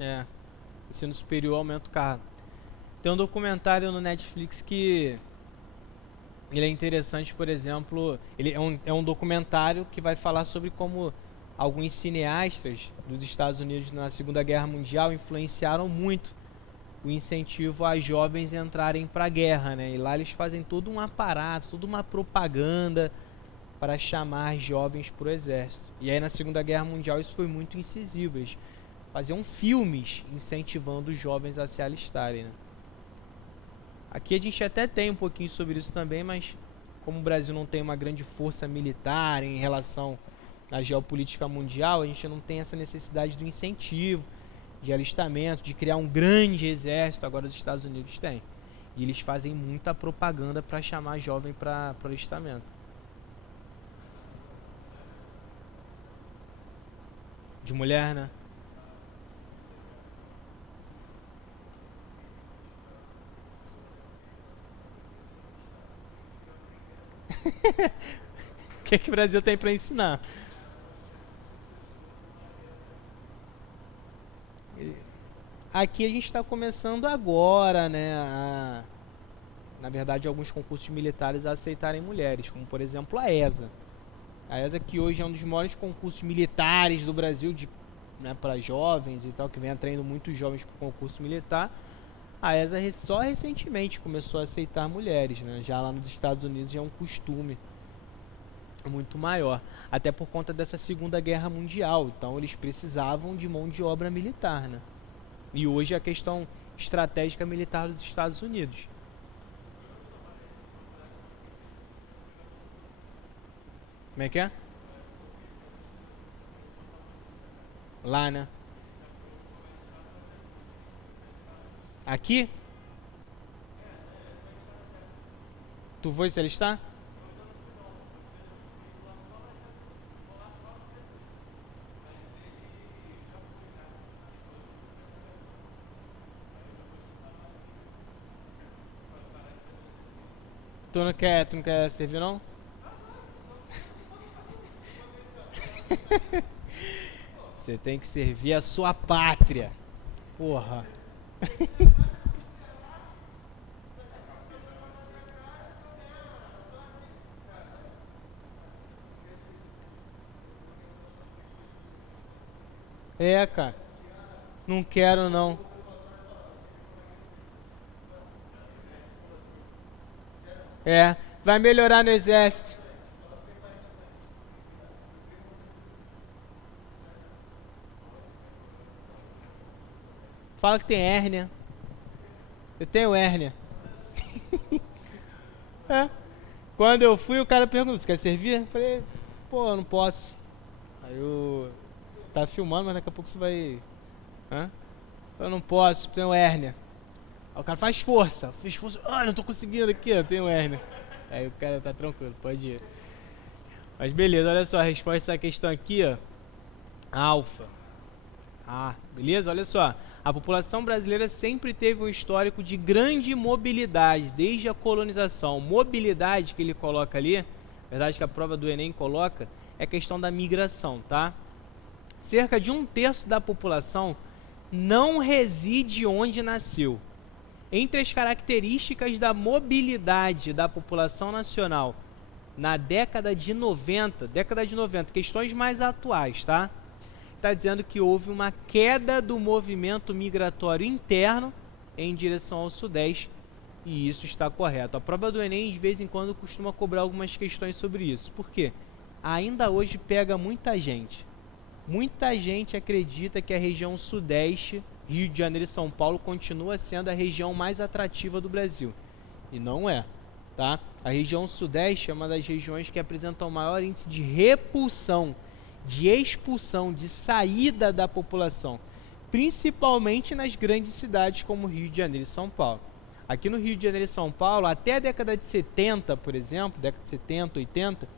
É, ensino superior aumenta o cargo. Tem um documentário no Netflix que ele é interessante, por exemplo, ele é um documentário que vai falar sobre como alguns cineastas dos Estados Unidos na Segunda Guerra Mundial influenciaram muito o incentivo a jovens entrarem para a guerra, né? E lá eles fazem todo um aparato, toda uma propaganda para chamar jovens para o exército. E aí na Segunda Guerra Mundial isso foi muito incisivo. Eles faziam filmes incentivando os jovens a se alistarem, né? Aqui a gente até tem um pouquinho sobre isso também, mas como o Brasil não tem uma grande força militar em relação à geopolítica mundial, a gente não tem essa necessidade do incentivo, de alistamento, de criar um grande exército. Agora os Estados Unidos têm. E eles fazem muita propaganda para chamar jovem para o alistamento. De mulher, né? O que o Brasil tem para ensinar? Aqui a gente está começando agora, né? Na verdade, alguns concursos militares a aceitarem mulheres, como por exemplo a ESA. A ESA que hoje é um dos maiores concursos militares do Brasil, né, para jovens e tal, que vem atraindo muitos jovens para o concurso militar. A ESA só recentemente começou a aceitar mulheres, né? Já lá nos Estados Unidos já é um costume muito maior, até por conta dessa Segunda Guerra Mundial. Então eles precisavam de mão de obra militar, né? E hoje é a questão estratégica militar dos Estados Unidos. Como é que é? Lá, né? Aqui? Tu foi se alistar? Tu não quer servir não? Você tem que servir a sua pátria. Porra. É, cara. Não quero não. É. Vai melhorar no exército. Fala que tem hérnia. Eu tenho hérnia. É. Quando eu fui, o cara perguntou: você quer servir? Eu falei: pô, eu não posso. Aí eu. Tá filmando, mas daqui a pouco você vai. Hã? Eu não posso, tenho hérnia. Aí o cara faz força. Fiz força. Ah, não tô conseguindo aqui, eu tenho hérnia. Aí o cara tá tranquilo, pode ir. Mas beleza, olha só, a resposta a essa questão aqui, ó. Alfa. Ah, beleza? Olha só. A população brasileira sempre teve um histórico de grande mobilidade, desde a colonização. Mobilidade que ele coloca ali, verdade que a prova do Enem coloca, é questão da migração, tá? Cerca de 1/3 da população não reside onde nasceu. Entre as características da mobilidade da população nacional na década de 90, questões mais atuais, tá? Está dizendo que houve uma queda do movimento migratório interno em direção ao Sudeste, e isso está correto. A prova do Enem, de vez em quando, costuma cobrar algumas questões sobre isso. Por quê? Ainda hoje pega muita gente. Muita gente acredita que a região Sudeste, Rio de Janeiro e São Paulo, continua sendo a região mais atrativa do Brasil. E não é, tá? A região Sudeste é uma das regiões que apresentam o maior índice de repulsão, de expulsão, de saída da população, principalmente nas grandes cidades como Rio de Janeiro e São Paulo. Aqui no Rio de Janeiro e São Paulo, até a década de 70, por exemplo, década de 70, 80,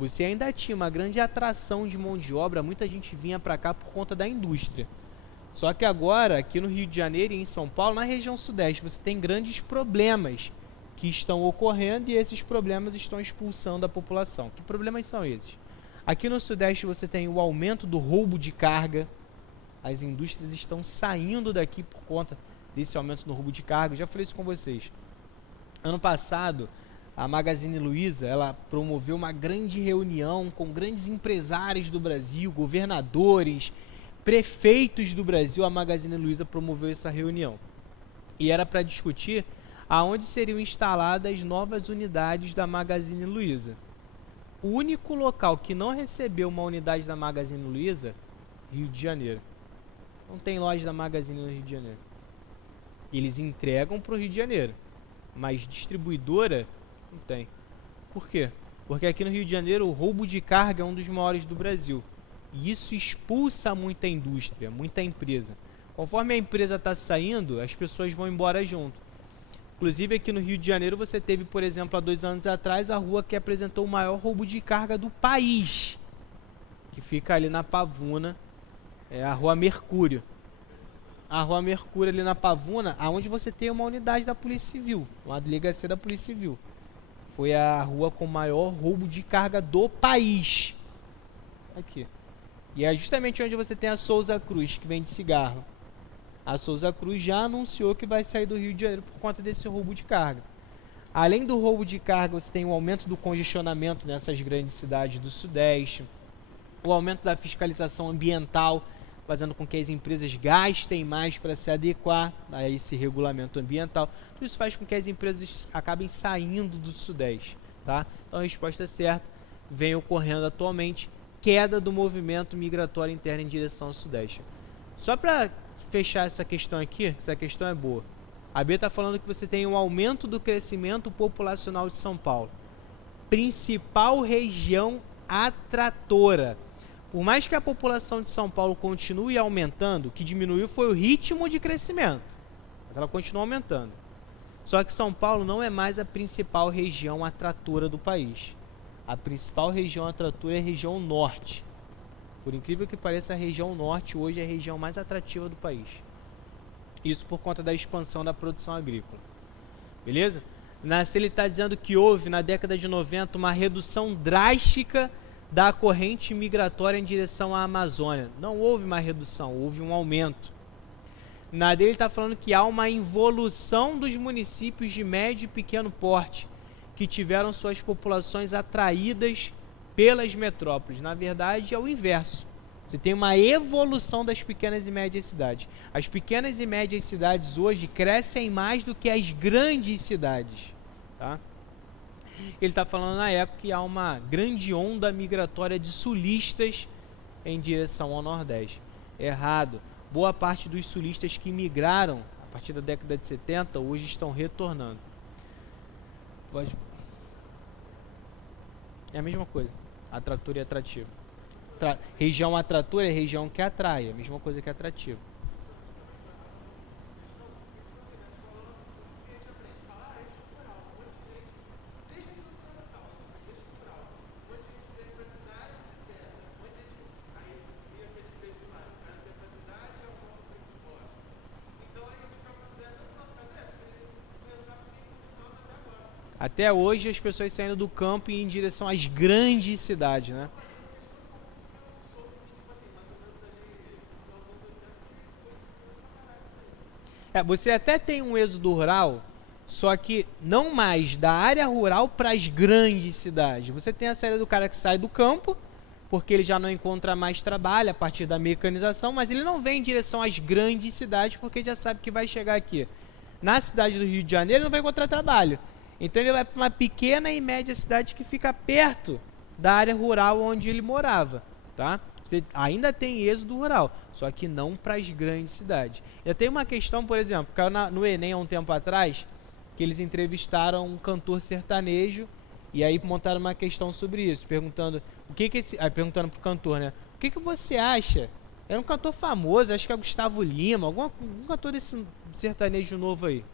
você ainda tinha uma grande atração de mão de obra, muita gente vinha para cá por conta da indústria. Só que agora, aqui no Rio de Janeiro e em São Paulo, na região sudeste, você tem grandes problemas que estão ocorrendo e esses problemas estão expulsando a população. Que problemas são esses? Aqui no sudeste você tem o aumento do roubo de carga, as indústrias estão saindo daqui por conta desse aumento no roubo de carga. Eu já falei isso com vocês. Ano passado, a Magazine Luiza, ela promoveu uma grande reunião com grandes empresários do Brasil, governadores, prefeitos do Brasil. A Magazine Luiza promoveu essa reunião. E era para discutir aonde seriam instaladas novas unidades da Magazine Luiza. O único local que não recebeu uma unidade da Magazine Luiza, Rio de Janeiro. Não tem loja da Magazine no Rio de Janeiro. Eles entregam para o Rio de Janeiro, mas distribuidora não tem. Por quê? Porque aqui no Rio de Janeiro o roubo de carga é um dos maiores do Brasil. E isso expulsa muita indústria, muita empresa. Conforme a empresa está saindo, as pessoas vão embora junto. Inclusive aqui no Rio de Janeiro você teve, por exemplo, há 2 anos atrás, a rua que apresentou o maior roubo de carga do país, que fica ali na Pavuna, é a Rua Mercúrio. A Rua Mercúrio ali na Pavuna, aonde você tem uma unidade da Polícia Civil, uma delegacia da Polícia Civil. Foi a rua com o maior roubo de carga do país. Aqui. E é justamente onde você tem a Souza Cruz, que vende cigarro. A Souza Cruz já anunciou que vai sair do Rio de Janeiro por conta desse roubo de carga. Além do roubo de carga, você tem o aumento do congestionamento nessas grandes cidades do Sudeste, o aumento da fiscalização ambiental, fazendo com que as empresas gastem mais para se adequar a esse regulamento ambiental. Tudo isso faz com que as empresas acabem saindo do Sudeste. Tá? Então a resposta certa vem ocorrendo atualmente, queda do movimento migratório interno em direção ao Sudeste. Só para fechar essa questão aqui, essa questão é boa. A B está falando que você tem um aumento do crescimento populacional de São Paulo. Principal região atratora. Por mais que a população de São Paulo continue aumentando, o que diminuiu foi o ritmo de crescimento. Mas ela continua aumentando. Só que São Paulo não é mais a principal região atratora do país. A principal região atratora é a região norte. Por incrível que pareça, a região norte hoje é a região mais atrativa do país. Isso por conta da expansão da produção agrícola. Beleza? Ele está dizendo que houve, na década de 90, uma redução drástica da corrente migratória em direção à Amazônia. Não houve uma redução, houve um aumento. Na dele está falando que há uma involução dos municípios de médio e pequeno porte, que tiveram suas populações atraídas pelas metrópoles. Na verdade, é o inverso. Você tem uma evolução das pequenas e médias cidades. As pequenas e médias cidades hoje crescem mais do que as grandes cidades. Tá? Ele está falando na época que há uma grande onda migratória de sulistas em direção ao Nordeste. Errado. Boa parte dos sulistas que migraram a partir da década de 70 hoje estão retornando. É a mesma coisa. Atrator e atrativo. Região atratora é região que atrai. É a mesma coisa que atrativo. Até hoje as pessoas saindo do campo e em direção às grandes cidades, né? Você até tem um êxodo rural, só que não mais da área rural para as grandes cidades. Você tem a saída do cara que sai do campo, porque ele já não encontra mais trabalho a partir da mecanização, mas ele não vem em direção às grandes cidades, porque já sabe que vai chegar aqui na cidade do Rio de Janeiro e não vai encontrar trabalho. Então ele vai para uma pequena e média cidade que fica perto da área rural onde ele morava, tá? Você ainda tem êxodo rural, só que não para as grandes cidades. Eu tenho uma questão, por exemplo, caiu no Enem há um tempo atrás, que eles entrevistaram um cantor sertanejo e aí montaram uma questão sobre isso, perguntando perguntando pro cantor, né? O que você acha? Era um cantor famoso, acho que é Gustavo Lima, algum cantor desse sertanejo novo aí.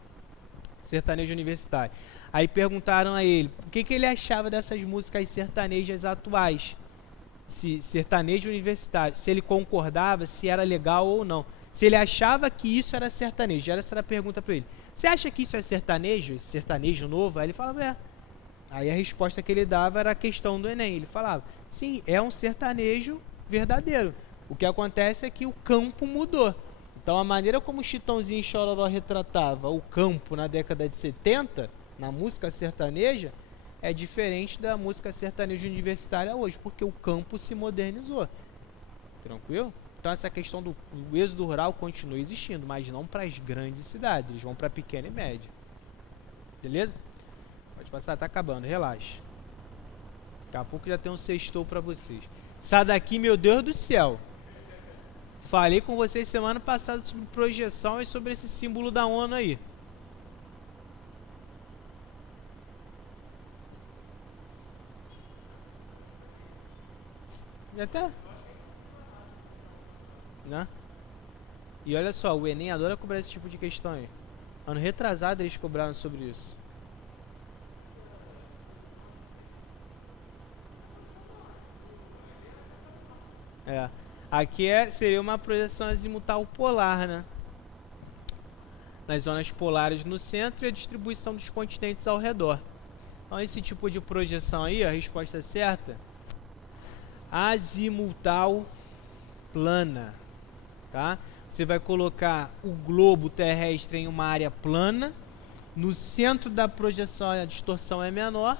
sertanejo universitário. Aí perguntaram a ele o que ele achava dessas músicas sertanejas atuais, se sertanejo universitário, se ele concordava, se era legal ou não, se ele achava que isso era sertanejo. Essa era a pergunta para ele. Você acha que isso é sertanejo, esse sertanejo novo? Aí ele falava, é. Aí a resposta que ele dava era a questão do Enem. Ele falava, sim, é um sertanejo verdadeiro. O que acontece é que o campo mudou. Então a maneira como o Chitãozinho e Chororó retratava o campo na década de 70, na música sertaneja, é diferente da música sertaneja universitária hoje, porque o campo se modernizou. Tranquilo? Então essa questão do êxodo rural continua existindo, mas não para as grandes cidades, eles vão para pequena e média. Beleza? Pode passar, tá acabando, relaxa. Daqui a pouco já tem um sextou para vocês. Sai daqui, meu Deus do céu. Falei com vocês semana passada sobre projeção e sobre esse símbolo da ONU aí. Já tá? Né? E olha só, o Enem adora cobrar esse tipo de questão aí. Ano retrasado eles cobraram sobre isso. É. Aqui seria uma projeção azimutal polar, né? Nas zonas polares no centro e a distribuição dos continentes ao redor. Então esse tipo de projeção aí, a resposta certa, azimutal plana, tá? Você vai colocar o globo terrestre em uma área plana, no centro da projeção a distorção é menor,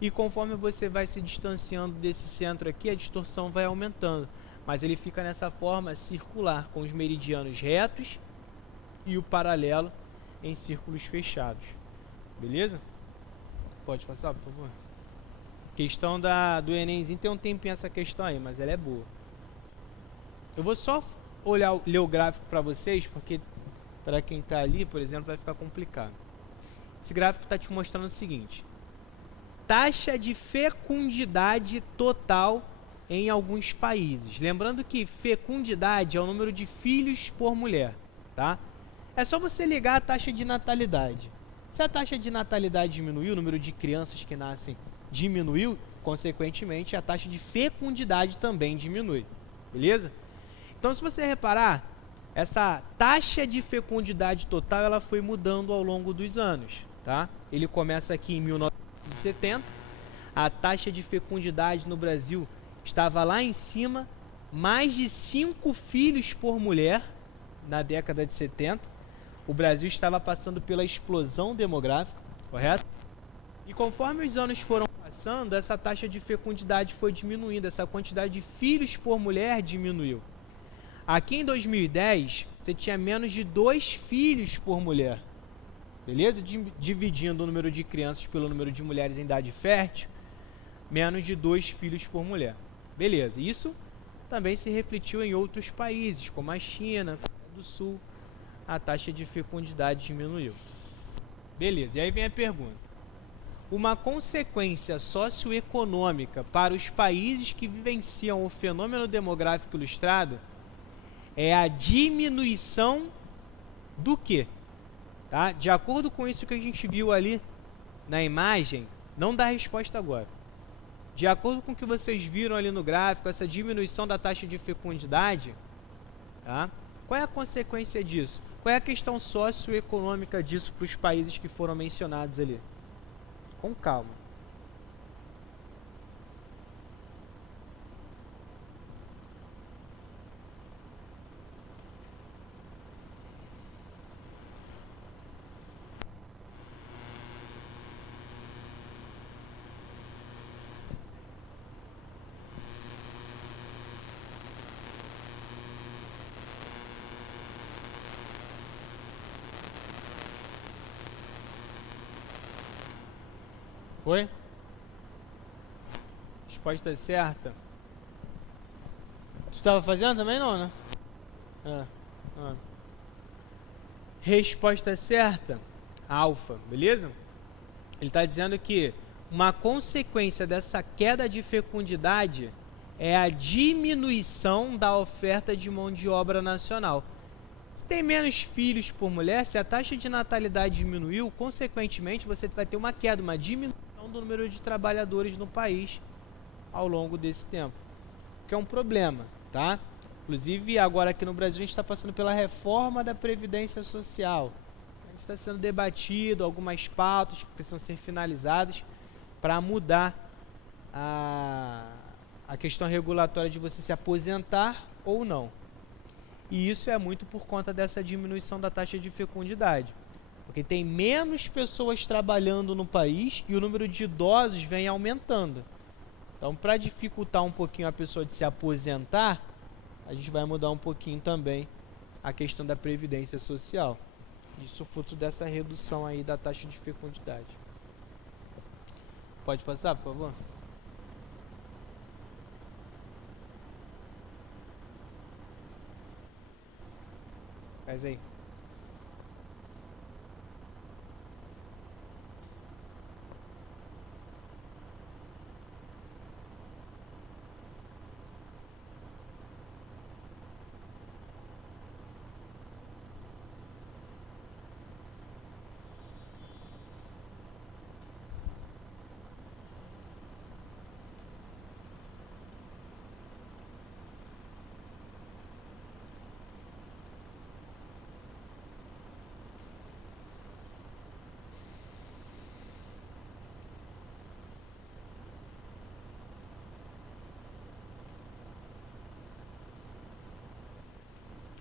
e conforme você vai se distanciando desse centro aqui, a distorção vai aumentando. Mas ele fica nessa forma circular, com os meridianos retos e o paralelo em círculos fechados. Beleza? Pode passar, por favor. Questão do Enemzinho, tem um tempinho essa questão aí, mas ela é boa. Eu vou só ler o gráfico para vocês, porque para quem está ali, por exemplo, vai ficar complicado. Esse gráfico está te mostrando o seguinte: taxa de fecundidade total em alguns países. Lembrando que fecundidade é o número de filhos por mulher, tá? É só você ligar a taxa de natalidade. Se a taxa de natalidade diminuiu, o número de crianças que nascem diminuiu, consequentemente a taxa de fecundidade também diminui. Beleza? Então, se você reparar, essa taxa de fecundidade total ela foi mudando ao longo dos anos, tá? Ele começa aqui em 1970, a taxa de fecundidade no Brasil estava lá em cima, mais de 5 filhos por mulher na década de 70. O Brasil estava passando pela explosão demográfica, correto? E conforme os anos foram passando, essa taxa de fecundidade foi diminuindo, essa quantidade de filhos por mulher diminuiu. Aqui em 2010, você tinha menos de 2 filhos por mulher. Beleza? Dividindo o número de crianças pelo número de mulheres em idade fértil, menos de 2 filhos por mulher. Beleza, isso também se refletiu em outros países, como a China, Coreia do Sul, a taxa de fecundidade diminuiu. Beleza, e aí vem a pergunta. Uma consequência socioeconômica para os países que vivenciam o fenômeno demográfico ilustrado é a diminuição do quê? Tá? De acordo com isso que a gente viu ali na imagem, não dá resposta agora. De acordo com o que vocês viram ali no gráfico, essa diminuição da taxa de fecundidade, tá? Qual é a consequência disso? Qual é a questão socioeconômica disso para os países que foram mencionados ali? Com calma. Foi? Resposta certa. Tu estava fazendo também não, né? Resposta certa, alfa, beleza? Ele está dizendo que uma consequência dessa queda de fecundidade é a diminuição da oferta de mão de obra nacional. Se tem menos filhos por mulher, se a taxa de natalidade diminuiu, consequentemente você vai ter uma queda, uma diminuição do número de trabalhadores no país ao longo desse tempo, que é um problema, tá? Inclusive, agora aqui no Brasil a gente está passando pela reforma da Previdência Social. A gente está sendo debatido, algumas pautas que precisam ser finalizadas para mudar a questão regulatória de você se aposentar ou não. E isso é muito por conta dessa diminuição da taxa de fecundidade. Porque tem menos pessoas trabalhando no país e o número de idosos vem aumentando. Então, para dificultar um pouquinho a pessoa de se aposentar, a gente vai mudar um pouquinho também a questão da previdência social. Isso fruto dessa redução aí da taxa de fecundidade. Pode passar, por favor? Faz aí.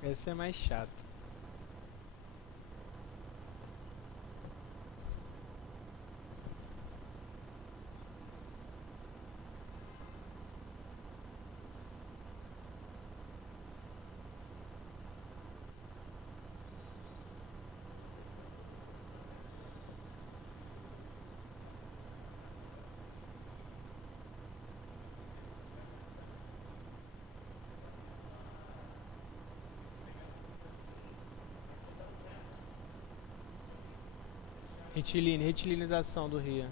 Essa é mais chata. Retilinização do rio.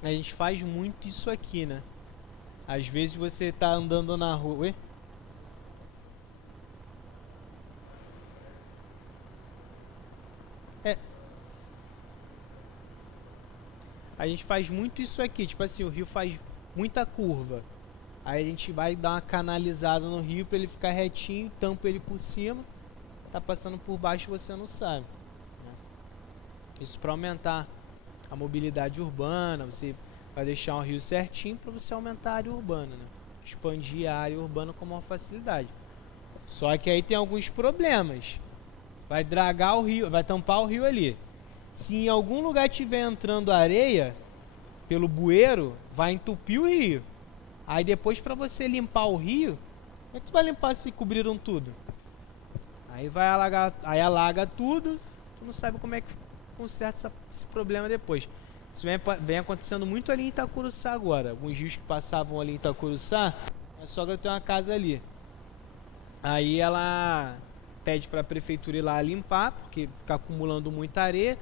A gente faz muito isso aqui, né? Às vezes você tá andando na rua. Ué? É, a gente faz muito isso aqui, tipo assim, o rio faz muita curva. Aí a gente vai dar uma canalizada no rio para ele ficar retinho, tampa ele por cima, tá passando por baixo e você não sabe, né? Isso para aumentar a mobilidade urbana, você vai deixar um rio certinho para você aumentar a área urbana, né? Expandir a área urbana com uma facilidade. Só que aí tem alguns problemas. Vai dragar o rio, vai tampar o rio ali. Se em algum lugar tiver entrando areia pelo bueiro, vai entupir o rio. Aí depois, para você limpar o rio, como é que você vai limpar se cobriram tudo? Aí vai alagar, aí alaga tudo, tu não sabe como é que conserta esse problema depois. Isso vem acontecendo muito ali em Itacuruçá agora. Alguns rios que passavam ali em Itacuruçá, a sogra tem uma casa ali. Aí ela pede para a prefeitura ir lá limpar, porque fica acumulando muita areia.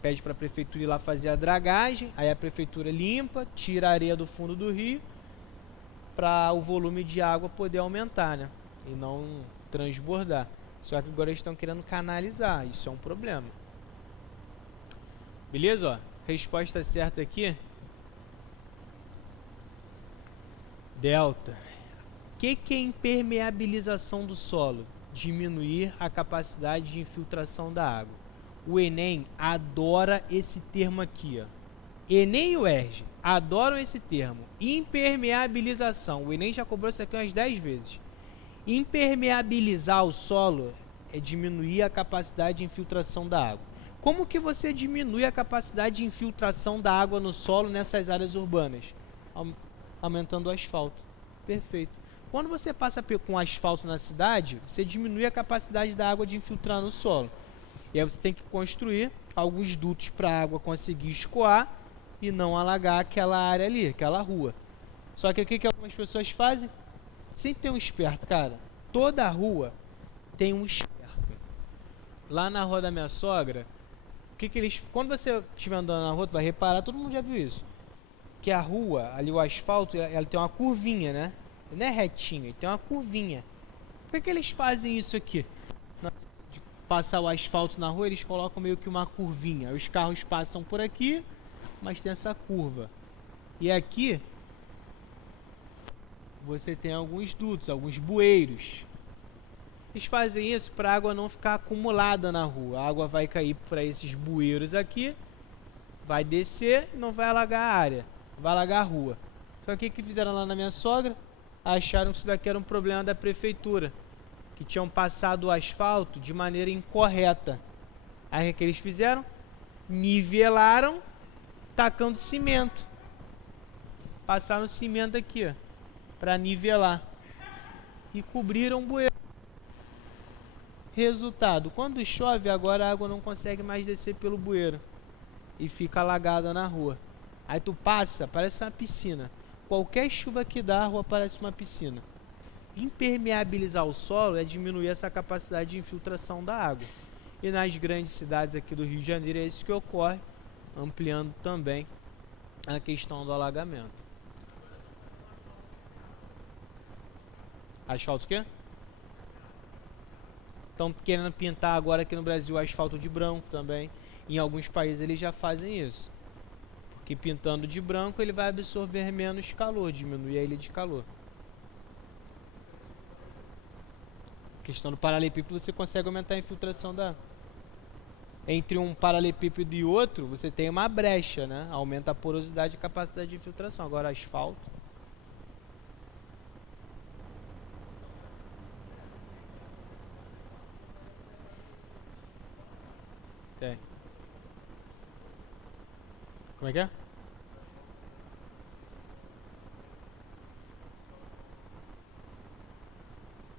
Pede para a prefeitura ir lá fazer a dragagem. Aí a prefeitura limpa, tira a areia do fundo do rio, para o volume de água poder aumentar, né? E não transbordar. Só que agora eles estão querendo canalizar. Isso é um problema. Beleza? Ó, resposta certa aqui. Delta. O que é impermeabilização do solo? Diminuir a capacidade de infiltração da água. O Enem adora esse termo aqui, ó. Enem e o UERJ adoram esse termo. Impermeabilização. O Enem já cobrou isso aqui umas 10 vezes. Impermeabilizar o solo é diminuir a capacidade de infiltração da água. Como que você diminui a capacidade de infiltração da água no solo nessas áreas urbanas? Aumentando o asfalto. Perfeito. Quando você passa com asfalto na cidade, você diminui a capacidade da água de infiltrar no solo. E aí você tem que construir alguns dutos para a água conseguir escoar e não alagar aquela área ali, aquela rua. Só que o que algumas pessoas fazem? Sempre tem um esperto, cara. Toda rua tem um esperto. Lá na rua da minha sogra, quando você estiver andando na rua, tu vai reparar, todo mundo já viu isso, que a rua, ali o asfalto, ela tem uma curvinha, né? Ele não é retinho, ele tem uma curvinha. Por que eles fazem isso aqui? De passar o asfalto na rua, eles colocam meio que uma curvinha. Os carros passam por aqui, mas tem essa curva. E aqui você tem alguns dutos, alguns bueiros. Eles fazem isso para a água não ficar acumulada na rua. A água vai cair para esses bueiros aqui, vai descer e não vai alagar a área, vai alagar a rua. Então o que fizeram lá na minha sogra? Acharam que isso daqui era um problema da prefeitura, que tinham passado o asfalto de maneira incorreta. Aí o que eles fizeram? Nivelaram, tacando cimento. Passaram cimento aqui, ó, para nivelar. E cobriram o bueiro. Resultado, quando chove, agora a água não consegue mais descer pelo bueiro e fica alagada na rua. Aí tu passa, parece uma piscina. Qualquer chuva que dá, a rua parece uma piscina. Impermeabilizar o solo é diminuir essa capacidade de infiltração da água. E nas grandes cidades aqui do Rio de Janeiro é isso que ocorre, ampliando também a questão do alagamento. Asfalto o quê? Estão querendo pintar agora aqui no Brasil asfalto de branco também. Em alguns países eles já fazem isso. Porque pintando de branco ele vai absorver menos calor, diminuir a ilha de calor. A questão do paralelepípedo, você consegue aumentar a infiltração da água. Entre um paralelepípedo e outro, você tem uma brecha, né? Aumenta a porosidade e a capacidade de infiltração. Agora asfalto. Tem. Como é que é?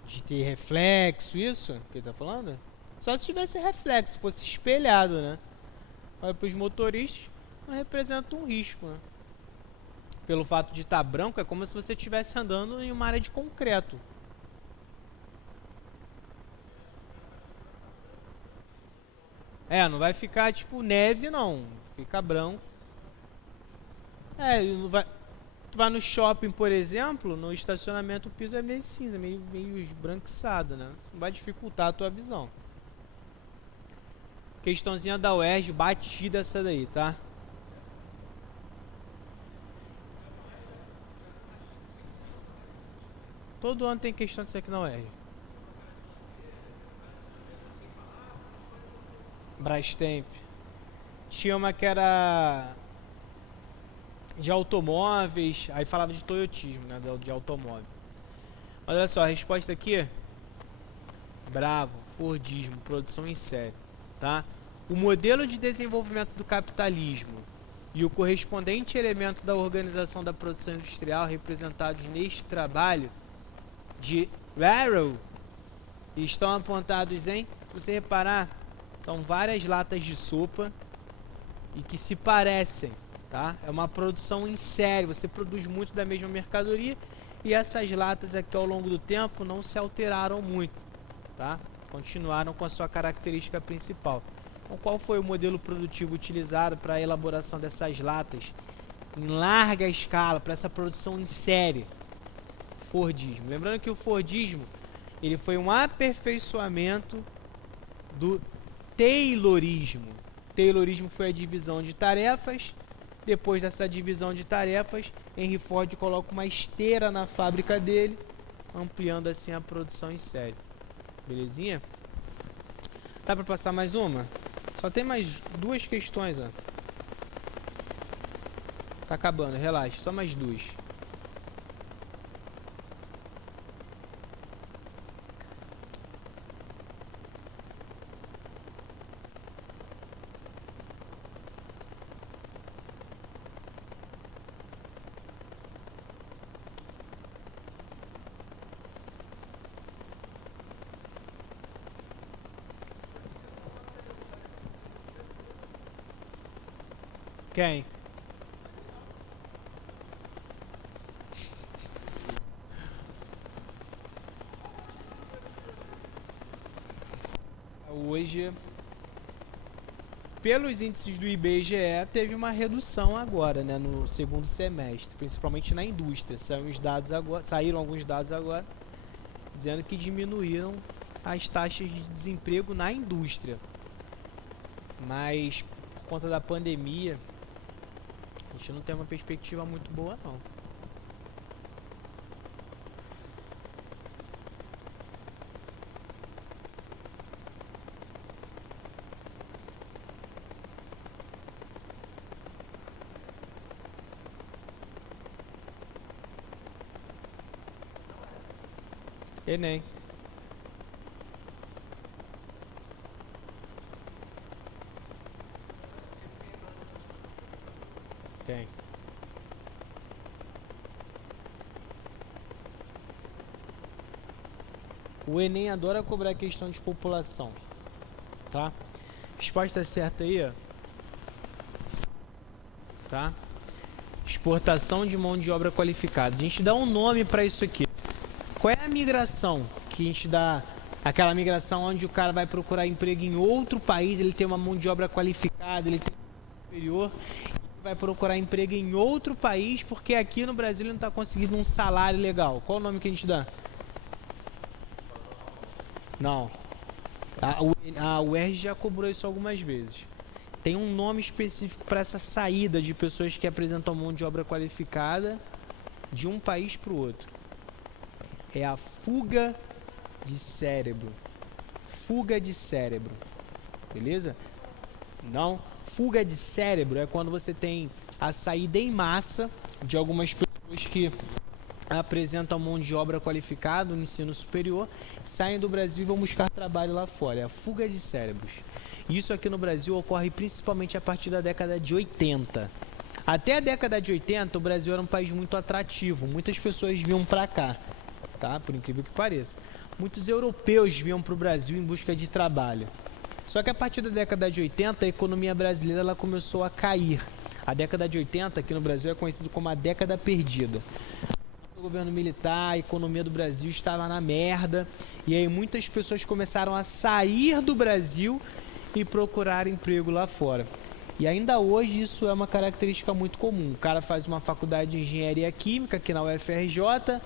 De ter reflexo, isso que ele tá falando? Só se tivesse reflexo, fosse espelhado, né? Mas para os motoristas não representa um risco, né? Pelo fato de estar branco, é como se você estivesse andando em uma área de concreto. É, não vai ficar tipo neve não, fica branco. É, não vai. Tu vai no shopping, por exemplo, no estacionamento o piso é meio cinza, meio esbranquiçado, né? Não vai dificultar a tua visão. Questãozinha da UERJ, batida essa daí, tá? Todo ano tem questão disso aqui na UERJ. Brastemp. Tinha uma que era de automóveis, aí falava de toyotismo, né? De automóvel. Mas olha só, a resposta aqui: Bravo, Fordismo, produção em série, tá? O modelo de desenvolvimento do capitalismo e o correspondente elemento da organização da produção industrial representados neste trabalho de Warrow estão apontados em, se você reparar, são várias latas de sopa e que se parecem, tá? É uma produção em série, você produz muito da mesma mercadoria e essas latas aqui ao longo do tempo não se alteraram muito, tá? Continuaram com a sua característica principal. Então, qual foi o modelo produtivo utilizado para a elaboração dessas latas em larga escala, para essa produção em série? Fordismo. Lembrando que o Fordismo ele foi um aperfeiçoamento do Taylorismo. Taylorismo foi a divisão de tarefas. Depois dessa divisão de tarefas, Henry Ford coloca uma esteira na fábrica dele, ampliando assim a produção em série. Belezinha? Dá para passar mais uma? Só tem mais duas questões, ó. Tá acabando, relaxa, só mais duas. Quem? Hoje pelos índices do IBGE, teve uma redução agora, né, no segundo semestre, principalmente na indústria. Saíram alguns dados agora, dizendo que diminuíram as taxas de desemprego na indústria. Mas, por conta da pandemia, a gente não tem uma perspectiva muito boa, não. Enem. Tem. O Enem adora cobrar a questão de população, tá? Resposta certa aí, ó. Tá? Exportação de mão de obra qualificada. A gente dá um nome para isso aqui. Qual é a migração que a gente dá? Aquela migração onde o cara vai procurar emprego em outro país, ele tem uma mão de obra qualificada, ele tem um superior, e vai procurar emprego em outro país porque aqui no Brasil ele não está conseguindo um salário legal. Qual o nome que a gente dá? Não. A UERJ já cobrou isso algumas vezes. Tem um nome específico para essa saída de pessoas que apresentam mão de obra qualificada de um país para o outro. É a fuga de cérebro. Fuga de cérebro. Beleza? Não. Fuga de cérebro é quando você tem a saída em massa de algumas pessoas que apresentam mão de obra qualificada no ensino superior, saem do Brasil e vão buscar trabalho lá fora. É a fuga de cérebros. Isso aqui no Brasil ocorre principalmente a partir da década de 80. Até a década de 80, o Brasil era um país muito atrativo. Muitas pessoas vinham para cá, tá? Por incrível que pareça. Muitos europeus vinham para o Brasil em busca de trabalho. Só que a partir da década de 80, a economia brasileira ela começou a cair. A década de 80 aqui no Brasil é conhecida como a década perdida. O governo militar, a economia do Brasil estava na merda. E aí muitas pessoas começaram a sair do Brasil e procurar emprego lá fora. E ainda hoje isso é uma característica muito comum. O cara faz uma faculdade de engenharia química aqui na UFRJ,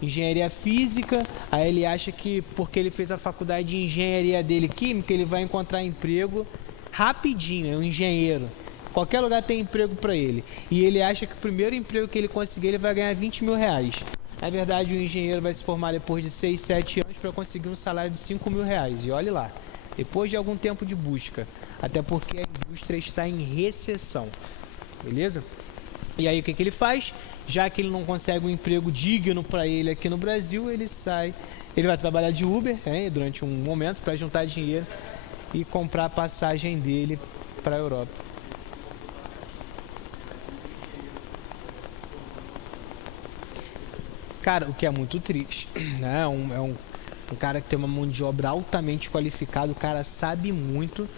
engenharia física, aí ele acha que porque ele fez a faculdade de engenharia dele química, ele vai encontrar emprego rapidinho, é um engenheiro. Qualquer lugar tem emprego para ele. E ele acha que o primeiro emprego que ele conseguir, ele vai ganhar 20 mil reais. Na verdade, o engenheiro vai se formar depois de 6, 7 anos para conseguir um salário de 5 mil reais. E olhe lá, depois de algum tempo de busca. Até porque a indústria está em recessão. Beleza? E aí o que, que ele faz? Já que ele não consegue um emprego digno para ele aqui no Brasil, ele sai. Ele vai trabalhar de Uber, durante um momento para juntar dinheiro e comprar a passagem dele para a Europa. Cara, o que é muito triste, né? Um cara que tem uma mão de obra altamente qualificada, o cara sabe muito.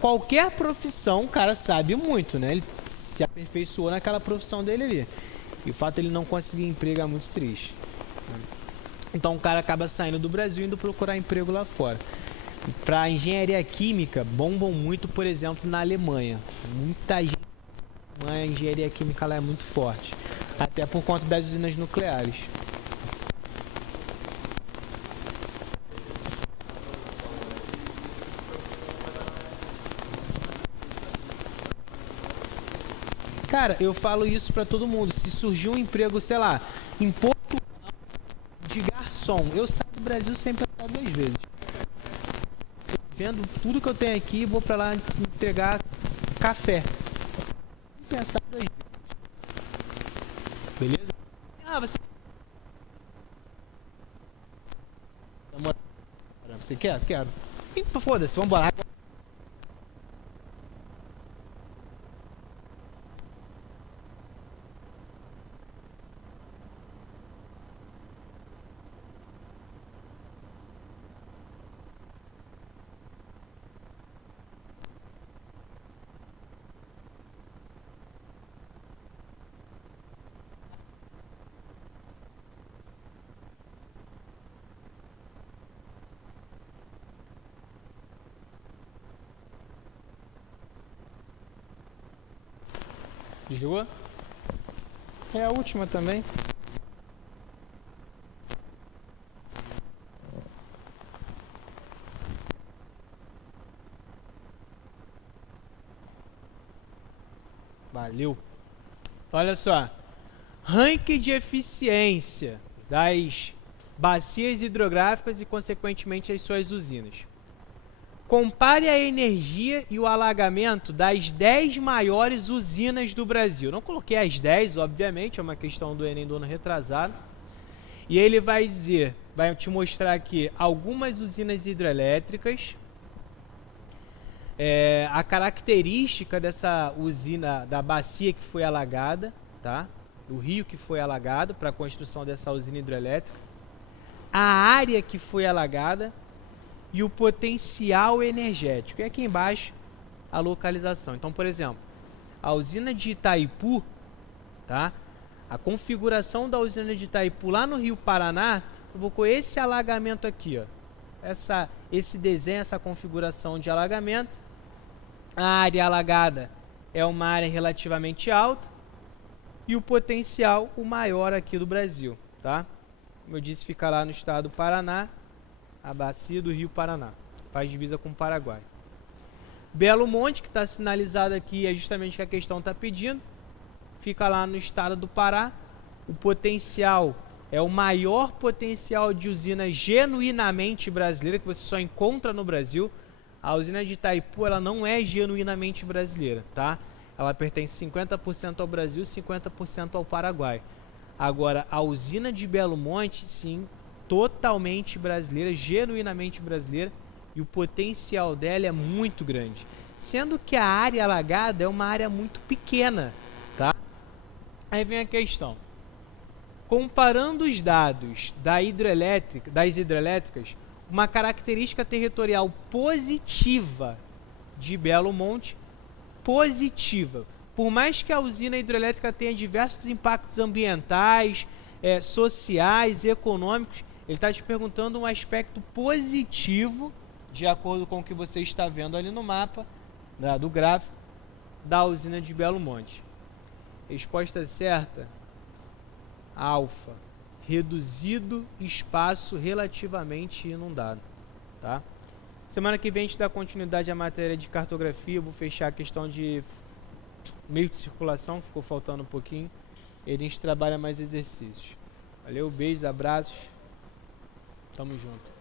Qualquer profissão, o cara sabe muito, né? Ele se aperfeiçoou naquela profissão dele ali. E o fato de ele não conseguir emprego é muito triste. Então o cara acaba saindo do Brasil e indo procurar emprego lá fora. Para engenharia química, bombam muito, por exemplo, na Alemanha. Muita gente. A engenharia química lá é muito forte. Até por conta das usinas nucleares. Cara, eu falo isso pra todo mundo. Se surgir um emprego, sei lá, em Portugal de garçom, eu saio do Brasil sem pensar duas vezes. Vendo tudo que eu tenho aqui, vou pra lá entregar café. Sem pensar duas vezes. Beleza? Ah, você quer? Quero. Foda-se, vambora. Desligou? É a última também. Valeu. Olha só. Ranking de eficiência das bacias hidrográficas e, consequentemente, as suas usinas. Compare a energia e o alagamento das 10 maiores usinas do Brasil. Não coloquei as 10, obviamente, é uma questão do Enem do ano retrasado. E ele vai dizer, vai te mostrar aqui algumas usinas hidrelétricas, a característica dessa usina, da bacia que foi alagada, tá? O rio que foi alagado para a construção dessa usina hidrelétrica, a área que foi alagada e o potencial energético. E aqui embaixo, a localização. Então, por exemplo, a usina de Itaipu, tá? A configuração da usina de Itaipu lá no Rio Paraná, provocou esse alagamento aqui, ó. Esse desenho, essa configuração de alagamento. A área alagada é uma área relativamente alta e o potencial o maior aqui do Brasil, tá? Como eu disse, fica lá no estado do Paraná, a bacia do Rio Paraná, faz divisa com o Paraguai. Belo Monte, que está sinalizado aqui, é justamente o que a questão está pedindo, fica lá no estado do Pará. O potencial é o maior potencial de usina genuinamente brasileira que você só encontra no Brasil. A usina de Itaipu, ela não é genuinamente brasileira, tá? Ela pertence 50% ao Brasil e 50% ao Paraguai. Agora, a usina de Belo Monte, sim, totalmente brasileira, genuinamente brasileira, e o potencial dela é muito grande. Sendo que a área alagada é uma área muito pequena, tá? Aí vem a questão. Comparando os dados das hidrelétricas, uma característica territorial positiva de Belo Monte, positiva. Por mais que a usina hidrelétrica tenha diversos impactos ambientais, sociais, econômicos, ele está te perguntando um aspecto positivo, de acordo com o que você está vendo ali no mapa, do gráfico, da usina de Belo Monte. Resposta certa, alfa. Reduzido espaço relativamente inundado, tá? Semana que vem a gente dá continuidade à matéria de cartografia. Eu vou fechar a questão de meio de circulação, ficou faltando um pouquinho. E a gente trabalha mais exercícios. Valeu, beijos, abraços. Tamo junto.